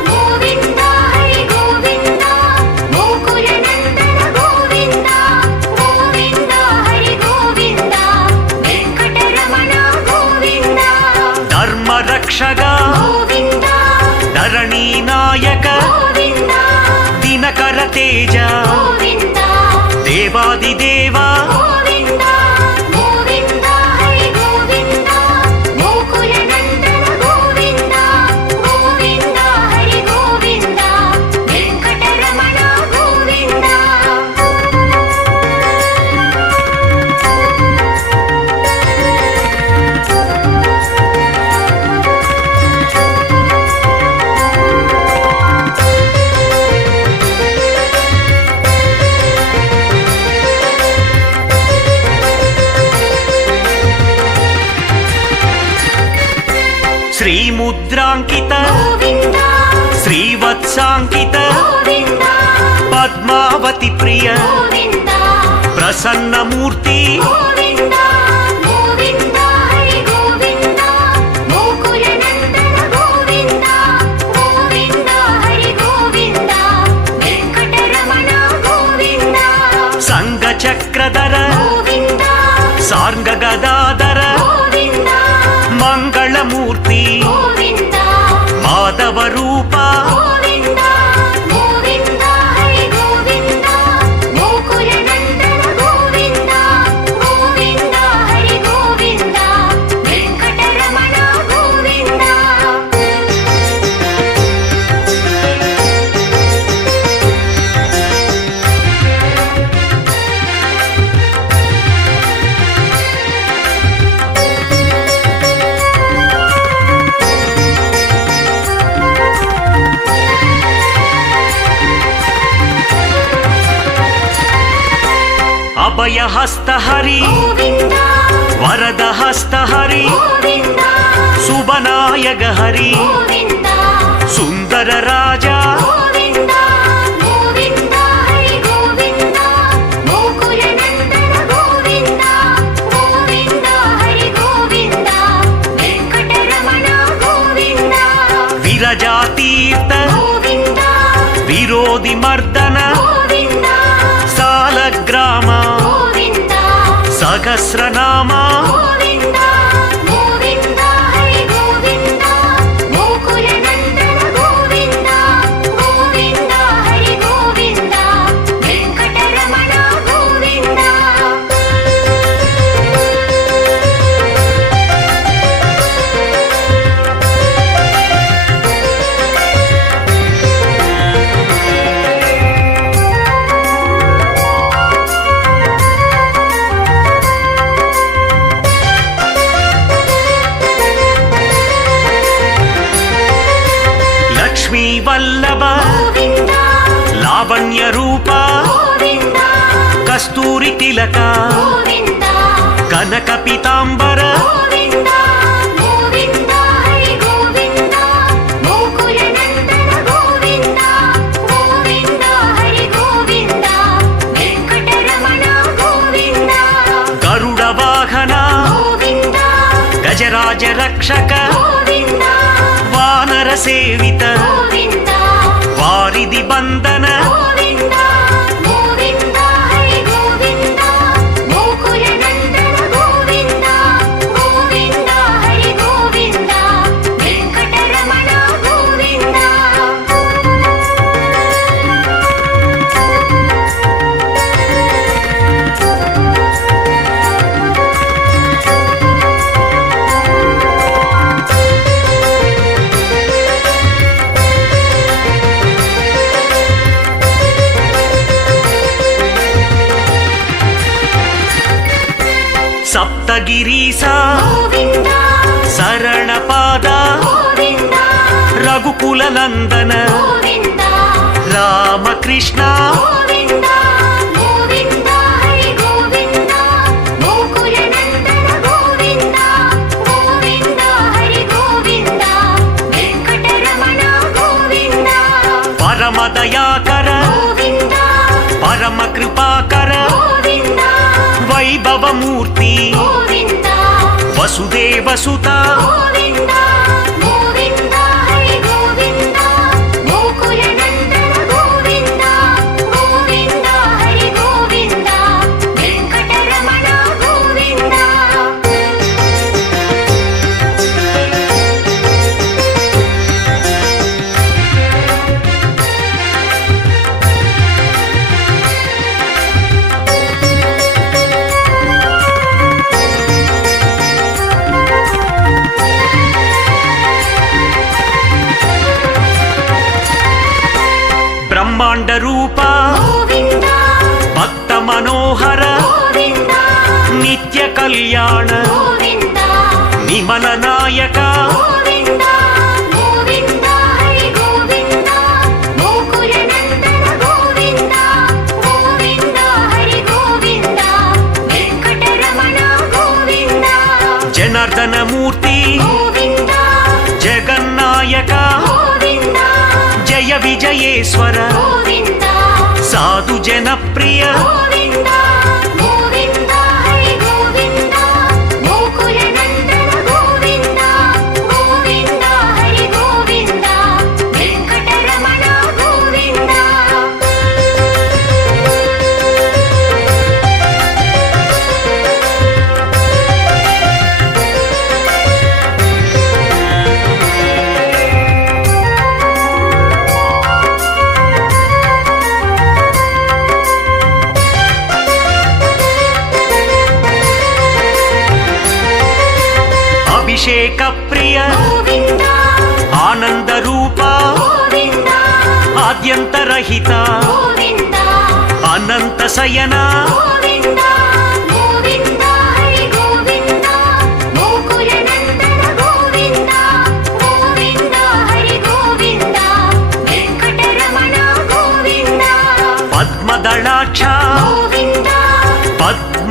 గోవింద హరి గోవింద గోకుల నందన గోవింద గోవింద హరి గోవింద వెంకటరమణ గోవింద ధర్మ రక్షక గోవింద ధరణీ నాయక గోవింద దినకర తేజ గోవింద దేవాదిదేవ గోవింద గోవింద హరి గోవింద గోకుల నందన గోవింద గోవింద హరి గోవింద వెంకటరమణ గోవింద శ్రీముద్రాంకిత గోవింద శ్రీవత్సాంకిత గోవింద పద్మావతి ప్రియ గోవింద ప్రసన్నమూర్తి గోవింద గోవింద హరి గోవింద గోకుల నందన గోవింద గోవింద హరి గోవింద వెంకటరమణ గోవింద సంఘ చక్రధర గోవింద సార్గగ హస్త హరి గోవింద వరద హస్త హరి గోవింద శుభనాయక హరి గోవింద సుందర రాజా గోవింద గోవింద హరి గోవింద గోకుల నందన గోవింద గోవింద హరి గోవింద వెంకటరమణ గోవింద విరజా తీర్థ గోవింద విరోధి మర్దన గోవింద సాలగ్రామ గోవింద సహస్రనామ గోవింద గోవింద హరి గోవింద గోకుల నందన గోవింద గోవింద హరి గోవింద వెంకటరమణ గోవింద లక్ష్మీ వల్లభ గోవింద లావణ్య రూప గోవింద కస్తూరి తిలక గోవింద కనక పీతాంబర గోవింద గోవింద హరి గోవింద గోకుల నందన గోవింద గోవింద హరి గోవింద వెంకటరమణ గోవింద గరుడ వాహన గోవింద గజరాజ రక్షక గోవింద వానర సేవిత గోవింద వారిది బంధన గోవింద గోవింద హరి గోవింద గోకుల నందన గోవింద గోవింద హరి గోవింద వెంకటరమణ గోవింద సప్తగిరీశ గోవింద శరణ పాద గోవింద రఘుకుల నందన గోవింద రామకృష్ణ గోవింద గోవింద హరి గోవింద గోకుల నందన గోవింద గోవింద హరి గోవింద వెంకటరమణ గోవింద పరమ దయాకర గోవింద పరమ కృపాకర గోవింద వైభవమూర్తి గోవింద వసుదేవ సుత గోవింద గోవింద హరి గోవింద గోకుల నందన గోవింద గోవింద హరి గోవింద వెంకటరమణ గోవింద బ్రహ్మాండ రూప గోవింద భక్త మనోహర గోవింద నిత్య కళ్యాణ గోవింద నిమల నాయక గోవింద గోవింద హరి గోవింద గోకుల నందన గోవింద గోవింద హరి గోవింద వెంకటరమణ గోవింద జనార్దన మూర్తి గోవింద జగన్నాయక గోవింద జయ విజయేశ్వర గోవింద సాధు జనప్రియ గోవింద గోవింద హరి గోవింద గోకుల నందన గోవింద గోవింద హరి గోవింద వెంకటరమణ గోవింద అభిషేక ప్రియ గోవింద ఆనంద రూప గోవింద ఆద్యంతరహిత గోవింద అనంత శయన గోవింద గోవింద హరి గోవింద గోకుల నందన గోవింద గోవింద హరి గోవింద వెంకటరమణ గోవింద పద్మదళాక్ష గోవింద పద్మ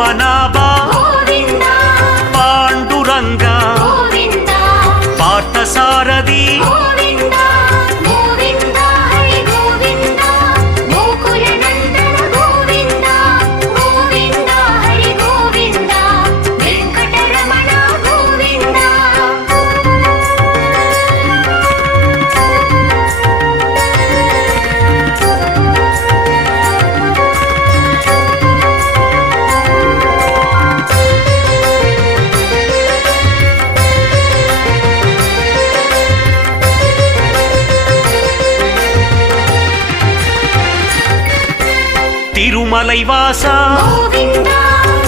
తిరుమలైవాసా గోవిందా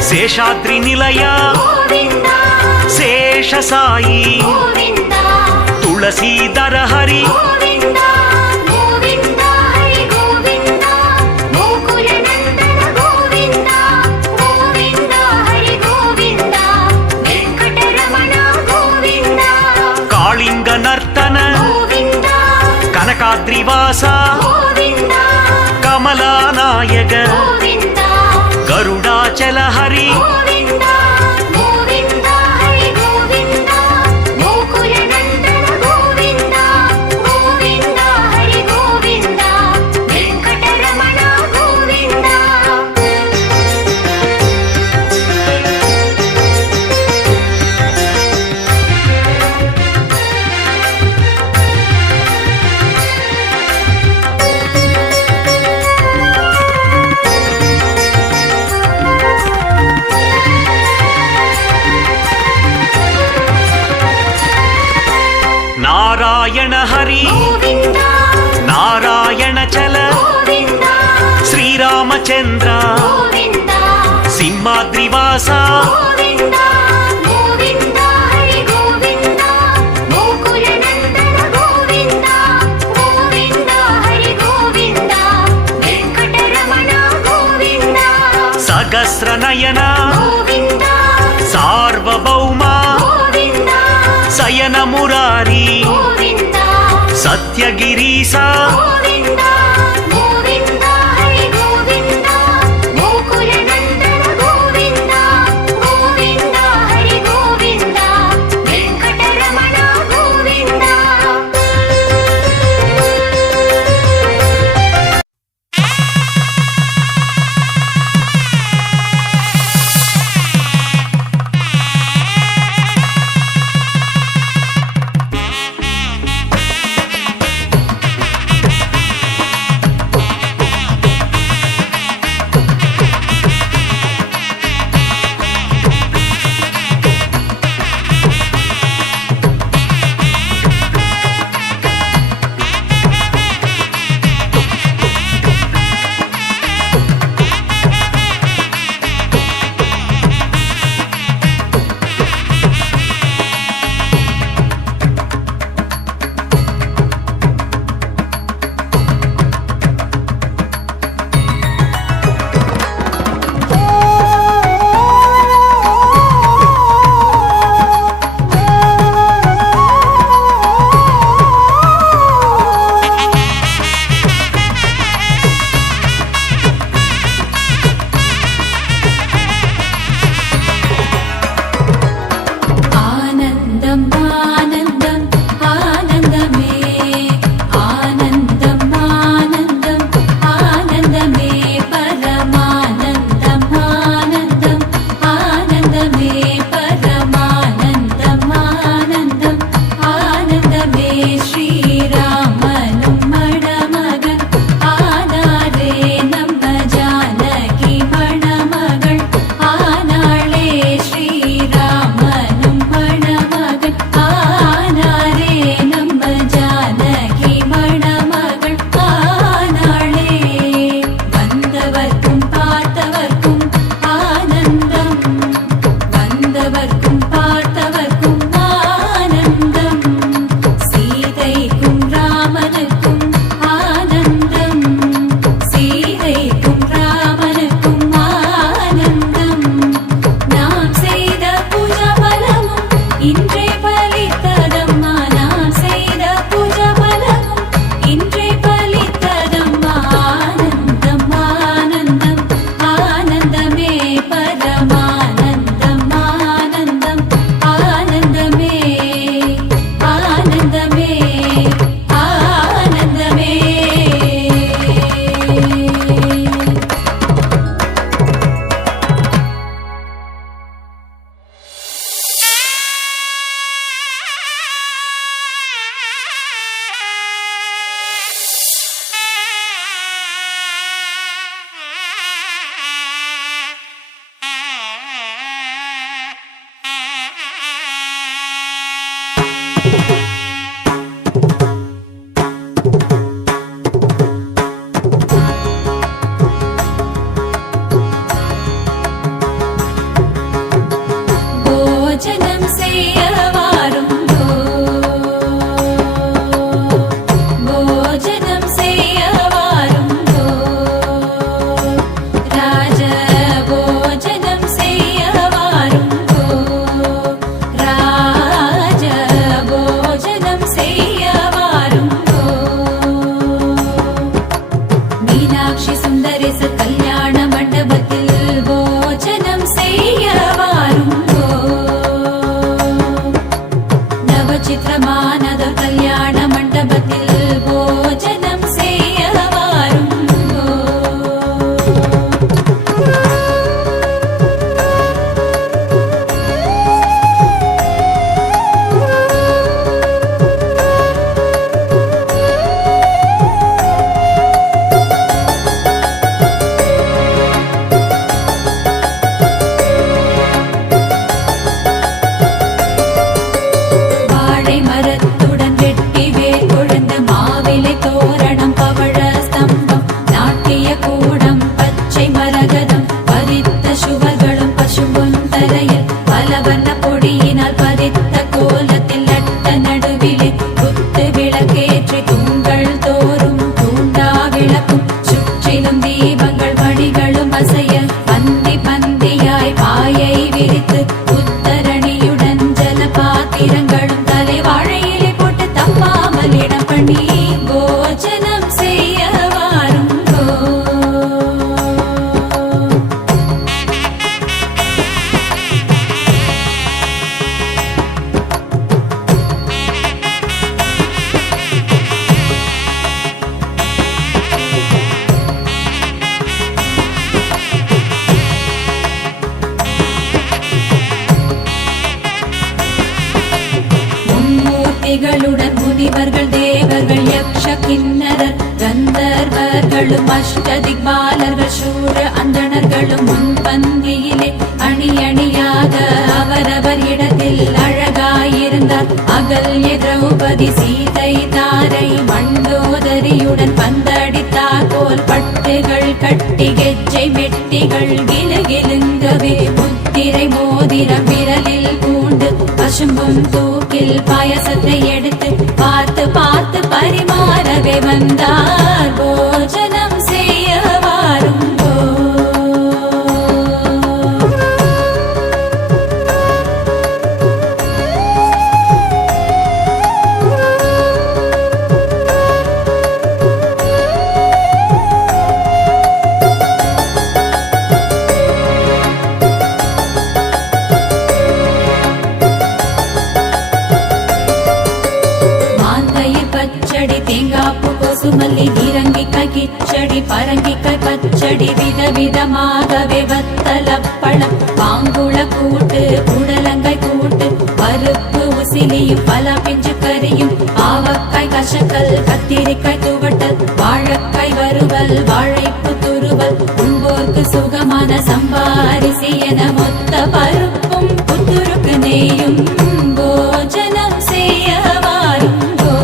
శేషాద్రి నిలయ గోవిందా శేషసాయి గోవిందా తులసీధర హరి గోవిందా గోవిందా హరి గోవిందా గోకుల నందన గోవిందా గోవిందా హరి గోవిందా వెంకటరమణ గోవిందా కాళింగ నర్తన గోవిందా కనకాద్రివాస గోవిందా కమలానాయక గోవిందా గరుడాచల హరి గోవిందా గోవిందా హరి గోవిందా గోకుల నందన గోవిందా గోవిందా హరి గోవిందా వెంకటరమణ గోవిందా నారాయణ హరి గోవిందా నారాయణ చల గోవిందా శ్రీరామచంద్ర గోవిందా సింహాద్రివాస గోవిందా గోవిందా హరి గోవిందా గోకుల నందన గోవిందా గోవిందా హరి గోవిందా వెంకటరమణ గోవిందా సహస్ర నయన గోవిందా సార్వభౌమ గోవిందా శయన మురారి గోవిందా సత్యగిరీశ గోవిందా గోవిందా హరి గోవిందా గోకుల నందన గోవిందా గోవిందా హరి గోవిందా వెంకటరమణ గోవిందా போஜனம் செய்ய வாருங்கோ போஜனம் செய்ய வாருங்கோ ராஜ போஜனம் செய்ய வாருங்கோ ராஜ போஜனம் செய்ய வாருங்கோ மீனாட்சி சுந்தரேச கல்யாண மண்டபத்தில் போஜனம் செய்ய வாருங்கோ நவசித்திரமானதொரு கல்யாண மண்டபத்தில் போஜனம் செய்ய வாருங்கோ வாழை மரத்துடன் வெட்டி வேர் கொழுந்து மாவிலை தோரணம் பவழ ஸ்தம்பம் நாட்டிய கூடம் பச்சை மரகதம் பதித்த சுவர்களும் பசும்பொன் தரையில் பலவர்ண பொடியினால் பதித்த கோலத்தில் நட்ட நடுவிலே குத்து விளக்கேற்றி தூண்கள் தோறும் தூண்டா விளக்கும் சுற்றிலும் தீபங்கள் மணிகளும் அசைய பந்தி பந்தியாய் பாயை விரித்து உத்தரணியுடன் ஜல பாத்திரங்களும் தலை வாழையிலே போட்டு தப்பாமல் இடம் பண்ணி போஜனம் செய்ய வாருங்கோ மும்மூர்த்திகளுடன் முனிவர்கள் தேவர்கள் யக்ஷ கிண்ணரர் கந்தர்வர்களும் அஷ்டதிக்பாலர்கள் சூர அந்தணர்களும் முன்பந்தியிலே அணி அணியாக அவரவர் இடத்தில் அழகாயிருந்தார் அகல்ய திரௌபதி சீதை தாரை மண்டோதரியுடன் பந்தடித்தார் போல் பட்டுகள் கட்டி கெஜ்ஜை மெட்டிகள் கிலுகிலுங்கவே முத்திரை மோதிரம் விரலில் பூண்டு பசும்பும் தூக்கில் பாயசத்தை எடுத்து பார்த்து பார்த்து பரிமாறவே வந்தார் போஜனம் செய்ய வாருங்கோ மாங்காய் பச்சடி தேங்காப்பு கொசுமல்லி நீரங்கிக்காய் கிச்சடி பரங்கிக்காய் பச்சடி விதவிதமாகவே வத்தலப்பழம் பாங்குள கூட்டு குடலங்காய் கூட்டு பருப்பு உசிலியும் பல பிஞ்சு கறியும் பாவக்காய் கசக்கல் கத்திரிக்காய் துவட்டல் வாழைக்காய் வறுவல் வாழைப்பு துருவல் உம்போர்க்கு சுகமான சம்பாரிசி என மொத்த பருப்பும் புத்துருக்கு நெய்யும் போஜனம் செய்ய வாருங்கோ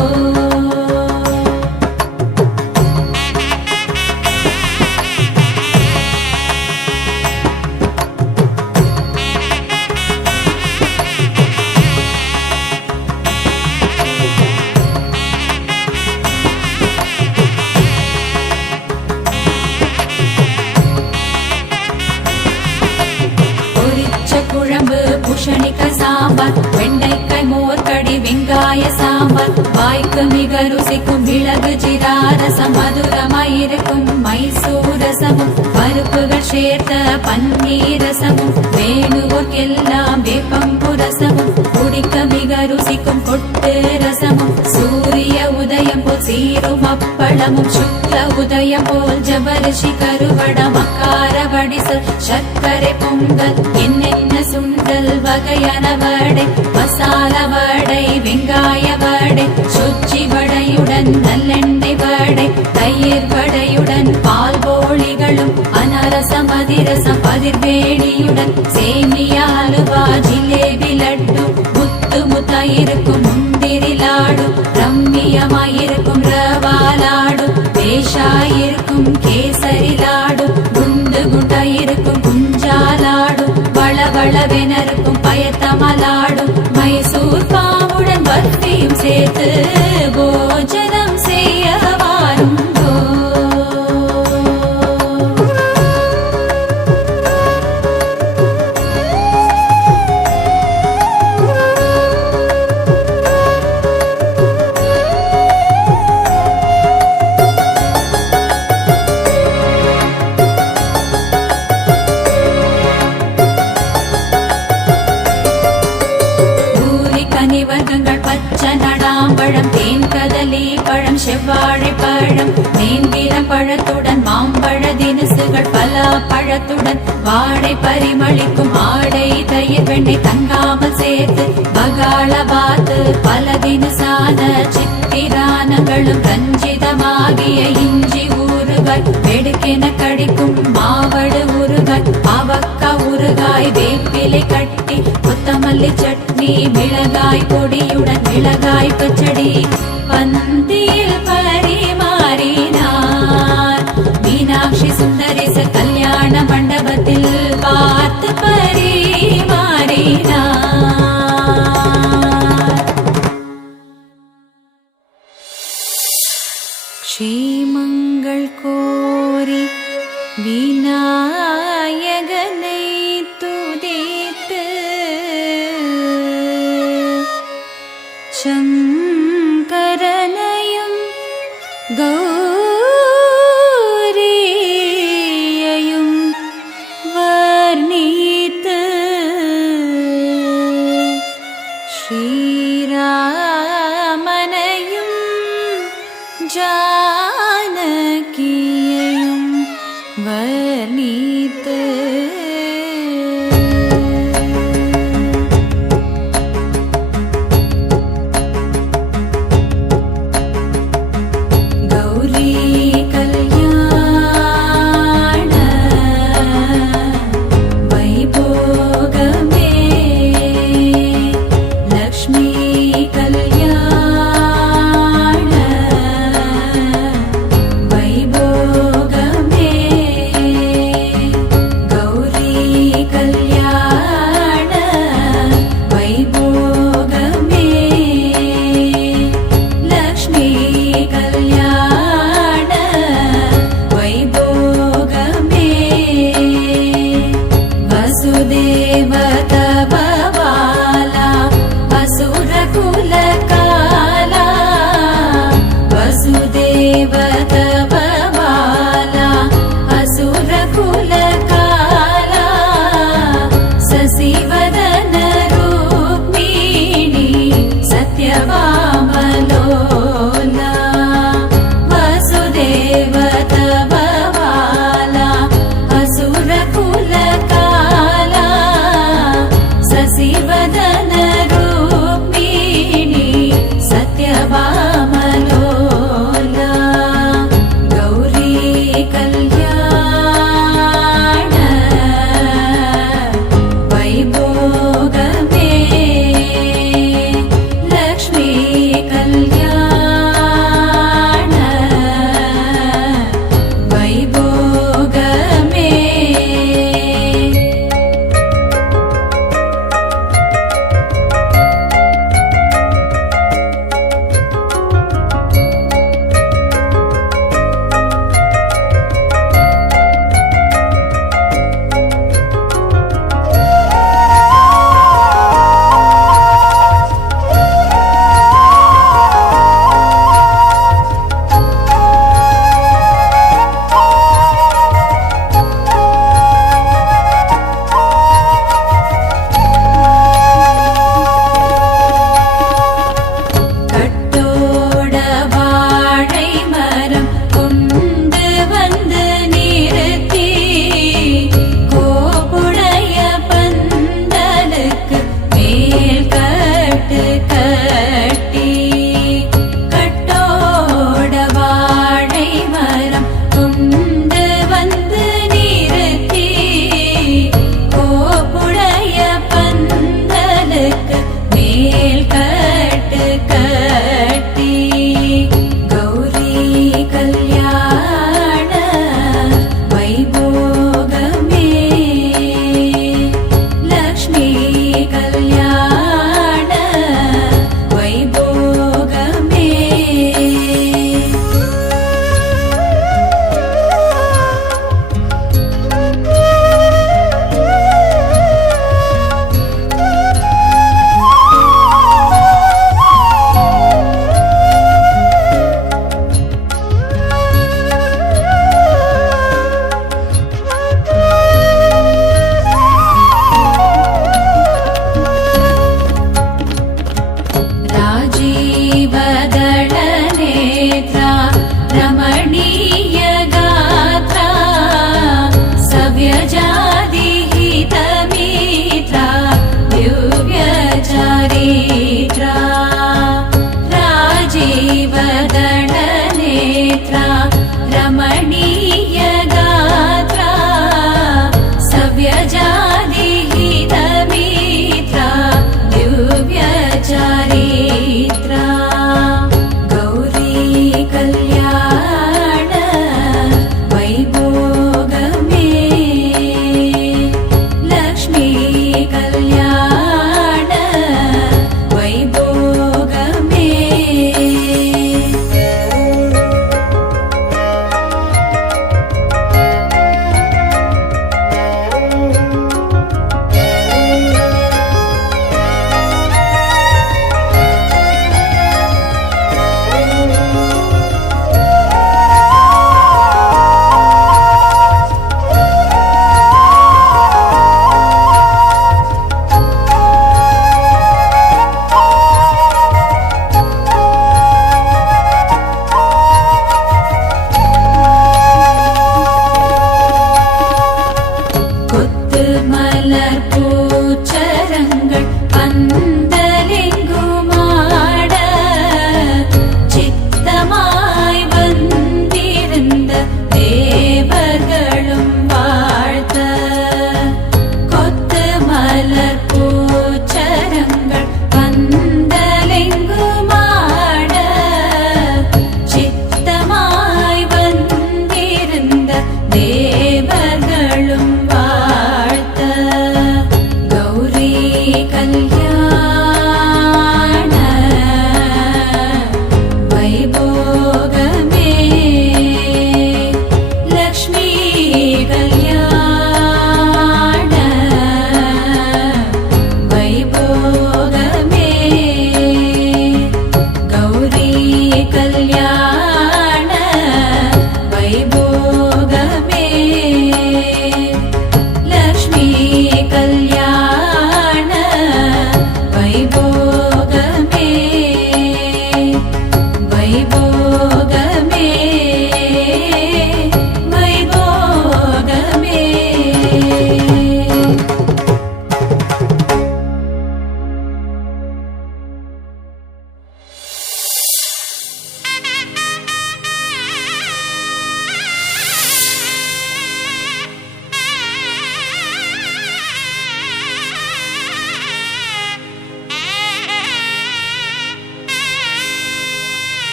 பொரிச்ச குழம்பு புஷணிக்காய் சாம்பார் வெண்டைக்காய் மோர்கடி வெங்காய சாம்பார் வாய்க்கு மிக ருசிக்கும் மிளகு ஜீரா ரசம் மதுரமாயிருக்கும் மைசூர் ரசமும் பருப்புகள் சேர்த்த பன்னீர் ரசமும் வேணுவோர்க்கெல்லாம் வேப்பம்பு ரசமும் குடிக்க மிக ருசிக்கும் கொட்டு ரசமும் சூரிய உதயம் போல் சீரும் அப்பளமும் சுக்ல உதயம் போல் ஜபரிஷி கருவட மக்கார வடிசல் சர்க்கரை பொங்கல் என்னென்ன சுண்டல் வகையான வடை மசால வடை வெங்காய வடை சொச்சி வடையுடன் நல்லெண்ணெய் வடை தயிர் வடையுடன் பால் போளிகளும் அனரசம் அதிரசம் பதிர்வேணியுடன் சேமியா அலுவா ஜிலேபி லட்டு முத்து முத்தாயிருக்கும் முந்திரி லாடு ரம்மியமாயிருக்கும் ரவா லாடு தேஷாயிருக்கும் கேசரி லாடு குண்டு குண்டாயிருக்கும் குஞ்சாலாடு வளவளவெனருக்கும் பயத்தமலா சேர்த்து போஜனம் செய்ய வாருங்கோ. கனிவர்க்கங்கள் பச்சை நடாம்பழம் தேன் கதலி பழம் செவ்வாழை பழம் நேந்திரம் பழத்துடன் மாம்பழ தினுசுகள் பலா பழத்துடன் வாடை பரிமளிக்கும் ஆடை தயிர் வெண்ணெய் தங்காமல் சேர்த்து பகாள பாத்து பல தினுசான சித்திரானங்களும் ரஞ்சிதமாகிய இஞ்சி ஊறுகாய் வெடுக்கென கடிக்கும் மாவடு ஊறுகாய் பாவக்க ஊறுகாய் வேப்பிலை கட்டி கொத்தமல்லி சட்னி மிளகாய் பொடியுடன் மிளகாய் பச்சடி பந்தியில் பரிமாறினார். மீனாட்சி சுந்தரேச கல்யாண மண்டபத்தில் பார்த்து பரிமாறினார். க்ஷேமங்கள் கோரி விநாயகனை துதித்து சங்கரனையும் கௌரியையும் வர்ணித்து ஸ்ரீராமனையும் ஜானகியையும் வர்ணித்து கௌரி கல்யாண வைபோகமே லக்ஷ்மி கல்யாண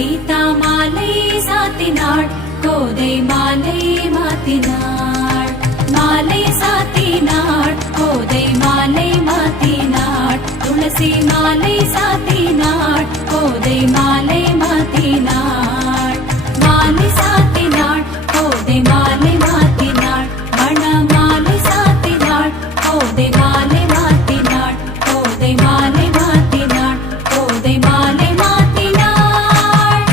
சீதா மாலை சாத்தினாள் கோதை மாலை மாத்தினாள் மாலை சாத்தினாள் கோதை மாலை மாத்தினாள் துளசி மாலை சாத்தினாள் கோதை மாலை மாத்தினாள் மாலை சாத்தினாள் கோதை மாலை மாத்தினாள் மண மாலை சாத்தினாள் கோதை மாலை மாத்தினாள் கோதை மாலை மாத்தினாள் கோதை மாலை மாத்தினாள்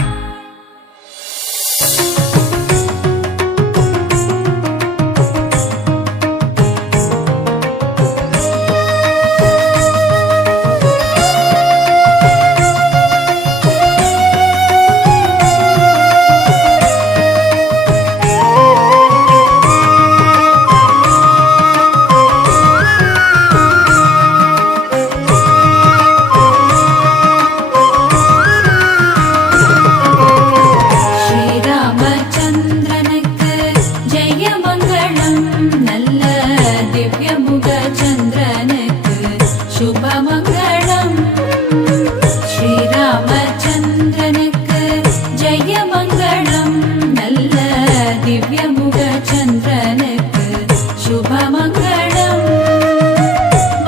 ஸ்ரீராமச்சந்திரனுக்கு ஜெயமங்களம் நல்ல திவ்யமுக சந்திரனுக்கு சுபமங்களம் ஸ்ரீராமச்சந்திரனுக்கு ஜெயமங்களம் நல்ல திவ்யமுக சந்திரனுக்கு சுபமங்களம்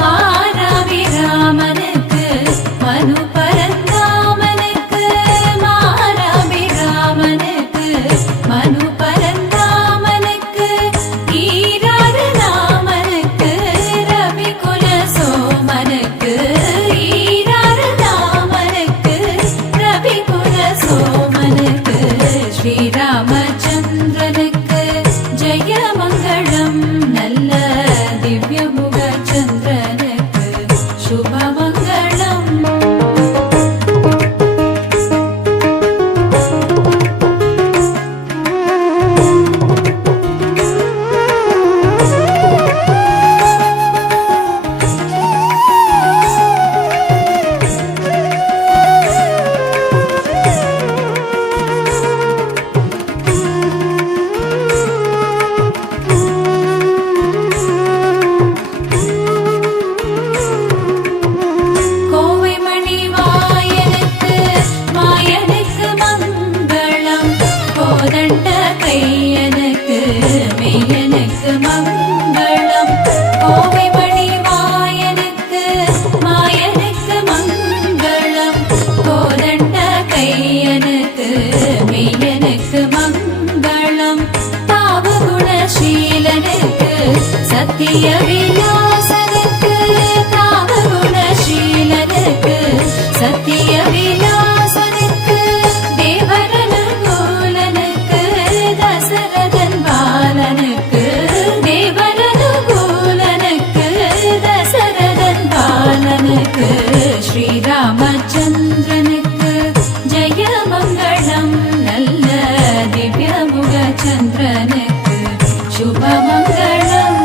மாராவிராமனுக்கு மனு பரந்தாமனுக்கு மாராவிராமனுக்கு மனு பரந்தாமனுக்கு ஈராறு ராமனுக்கு ரவி குல சோமனுக்கு ஈராறு ராமனுக்கு ரவி குல சோமனுக்கு ஸ்ரீராமச்சந்திரனுக்கு ஜெயமங்களம் நல்ல திவ்யமுக சந்திரனுக்கு சுபமங்களம் கோவை மணி வாயனுக்கு மாயனுக்கு மங்களம் கோதண்ட கையனுக்கு மெய்யனுக்கு மங்களம் கோவை மணி வாயனுக்கு மாயனுக்கு மங்களம் கோதண்ட கையனுக்கு மெய்யனுக்கு மங்களம் தாவகுணசீலனுக்கு சத்திய விலாசனுக்கு தாவகுணசீலனுக்கு சத்திய விலாசனுக்கு தேவரனுகூலனுக்கு தசரதன் பாலனுக்கு தேவரனுகூலனுக்கு தசரதன் பாலனுக்கு ஸ்ரீராமச்சந்திரனுக்கு ஜெயமங்களம் நல்ல திவ்யமுக சந்திரனுக்கு சுபமங்களம்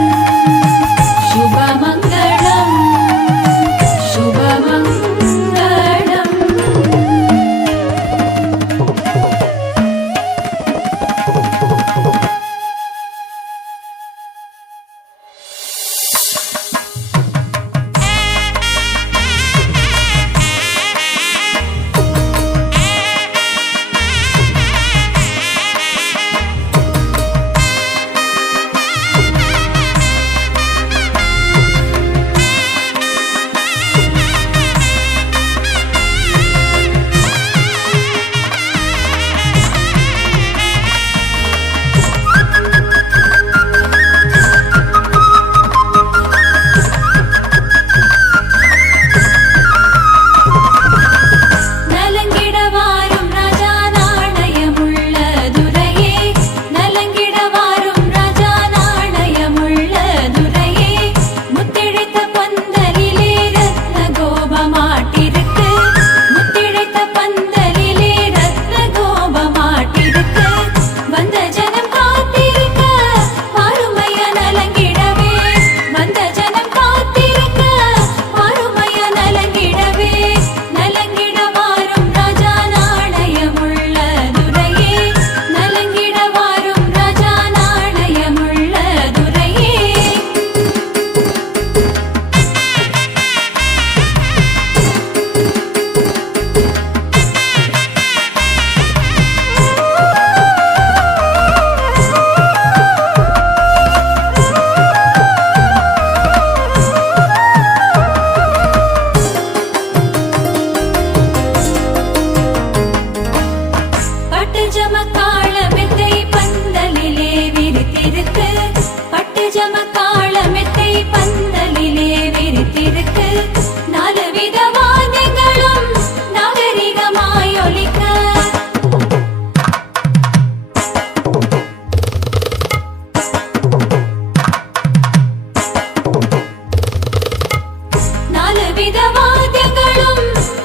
நாலுவித வாத்தியங்களும்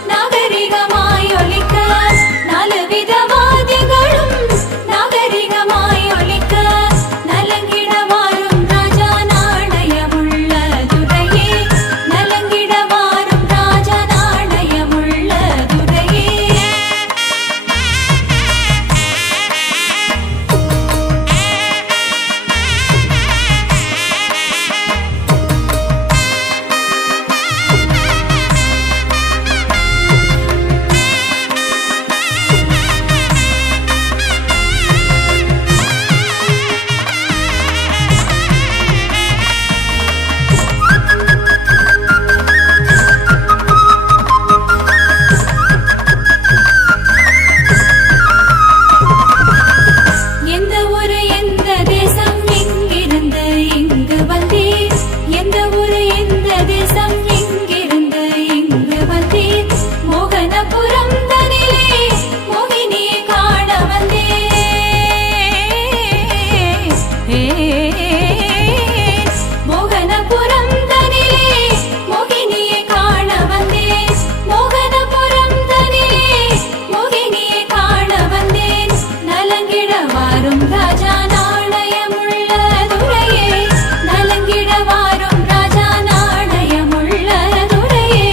நாகரிகமாய் ஒலிக்க நாலுவித வாத்தியங்களும் நாகரிகமாய் ஒலிக்க நலங்கிட வாரும் ராஜா நாணயமுள்ள துரையே நலங்கிட வாரும் ராஜா நாணயமுள்ள துரையே எந்த ஊரு எந்த தேசம் எங்கிருந்து இங்கு வந்தீர் எந்த ஊரு எந்த தேசம் எங்கிருந்து இங்கு வந்தீர் மோகனபுரம் தனிலே மோகினியை காண வந்தேன் மோகனபுரம் தனிலே மோகினியை காண வந்தேன் மோகனபுரம் தனிலே மோகினியை காண வந்தேன் நலங்கிட வாரும் ராஜா நாணயமுள்ள துரையே நலங்கிட வாரும் ராஜா நாணயமுள்ள துரையே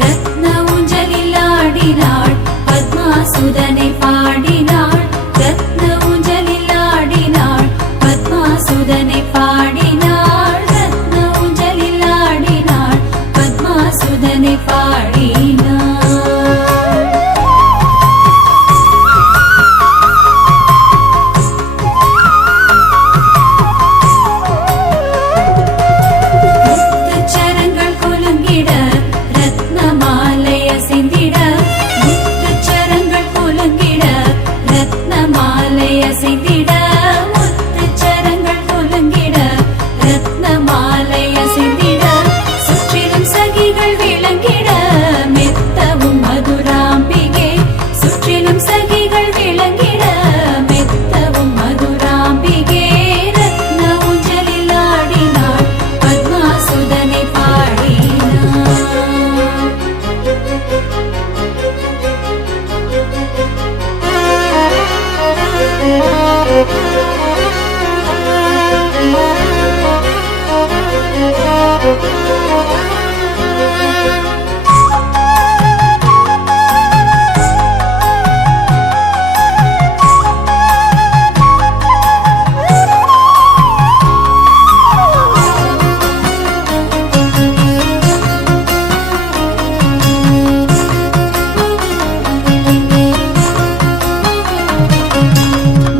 ரத்ன ஊஞ்சலில் ஆடினாள் பத்மாசுதனை பாடினாள் ரத்ன ஊஞ்சலில் ஆடினாள் பத்மாசுதனை பாடினாள் ரத்ன ஊஞ்சலில் ஆடினாள் பத்மாசுதனை பாடினாள் முத்துச்சரங்கள் குலுங்கிட ரத்ன மாலை அசைந்திட முத்துச்சரங்கள் குலுங்கிட ரத்ன மாலை அசைந்திட முத்துச்சரங்கள் குலுங்கிட ரத்ன மாலை அசைந்திட சுற்றிலும் சகிகள் விளங்கிட மெத்தவும் மதுராம்பிகே சுற்றிலும் சகிகள் விளங்கிட மெத்தவும் மதுராம்பிகே ரத்ன ஊஞ்சலில் ஆடினாள் பத்மாசுதனை பாடினாள்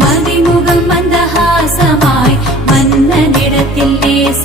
மதிமுகம் மந்தஹாசமாய் மன்னனிடத்தில் நேச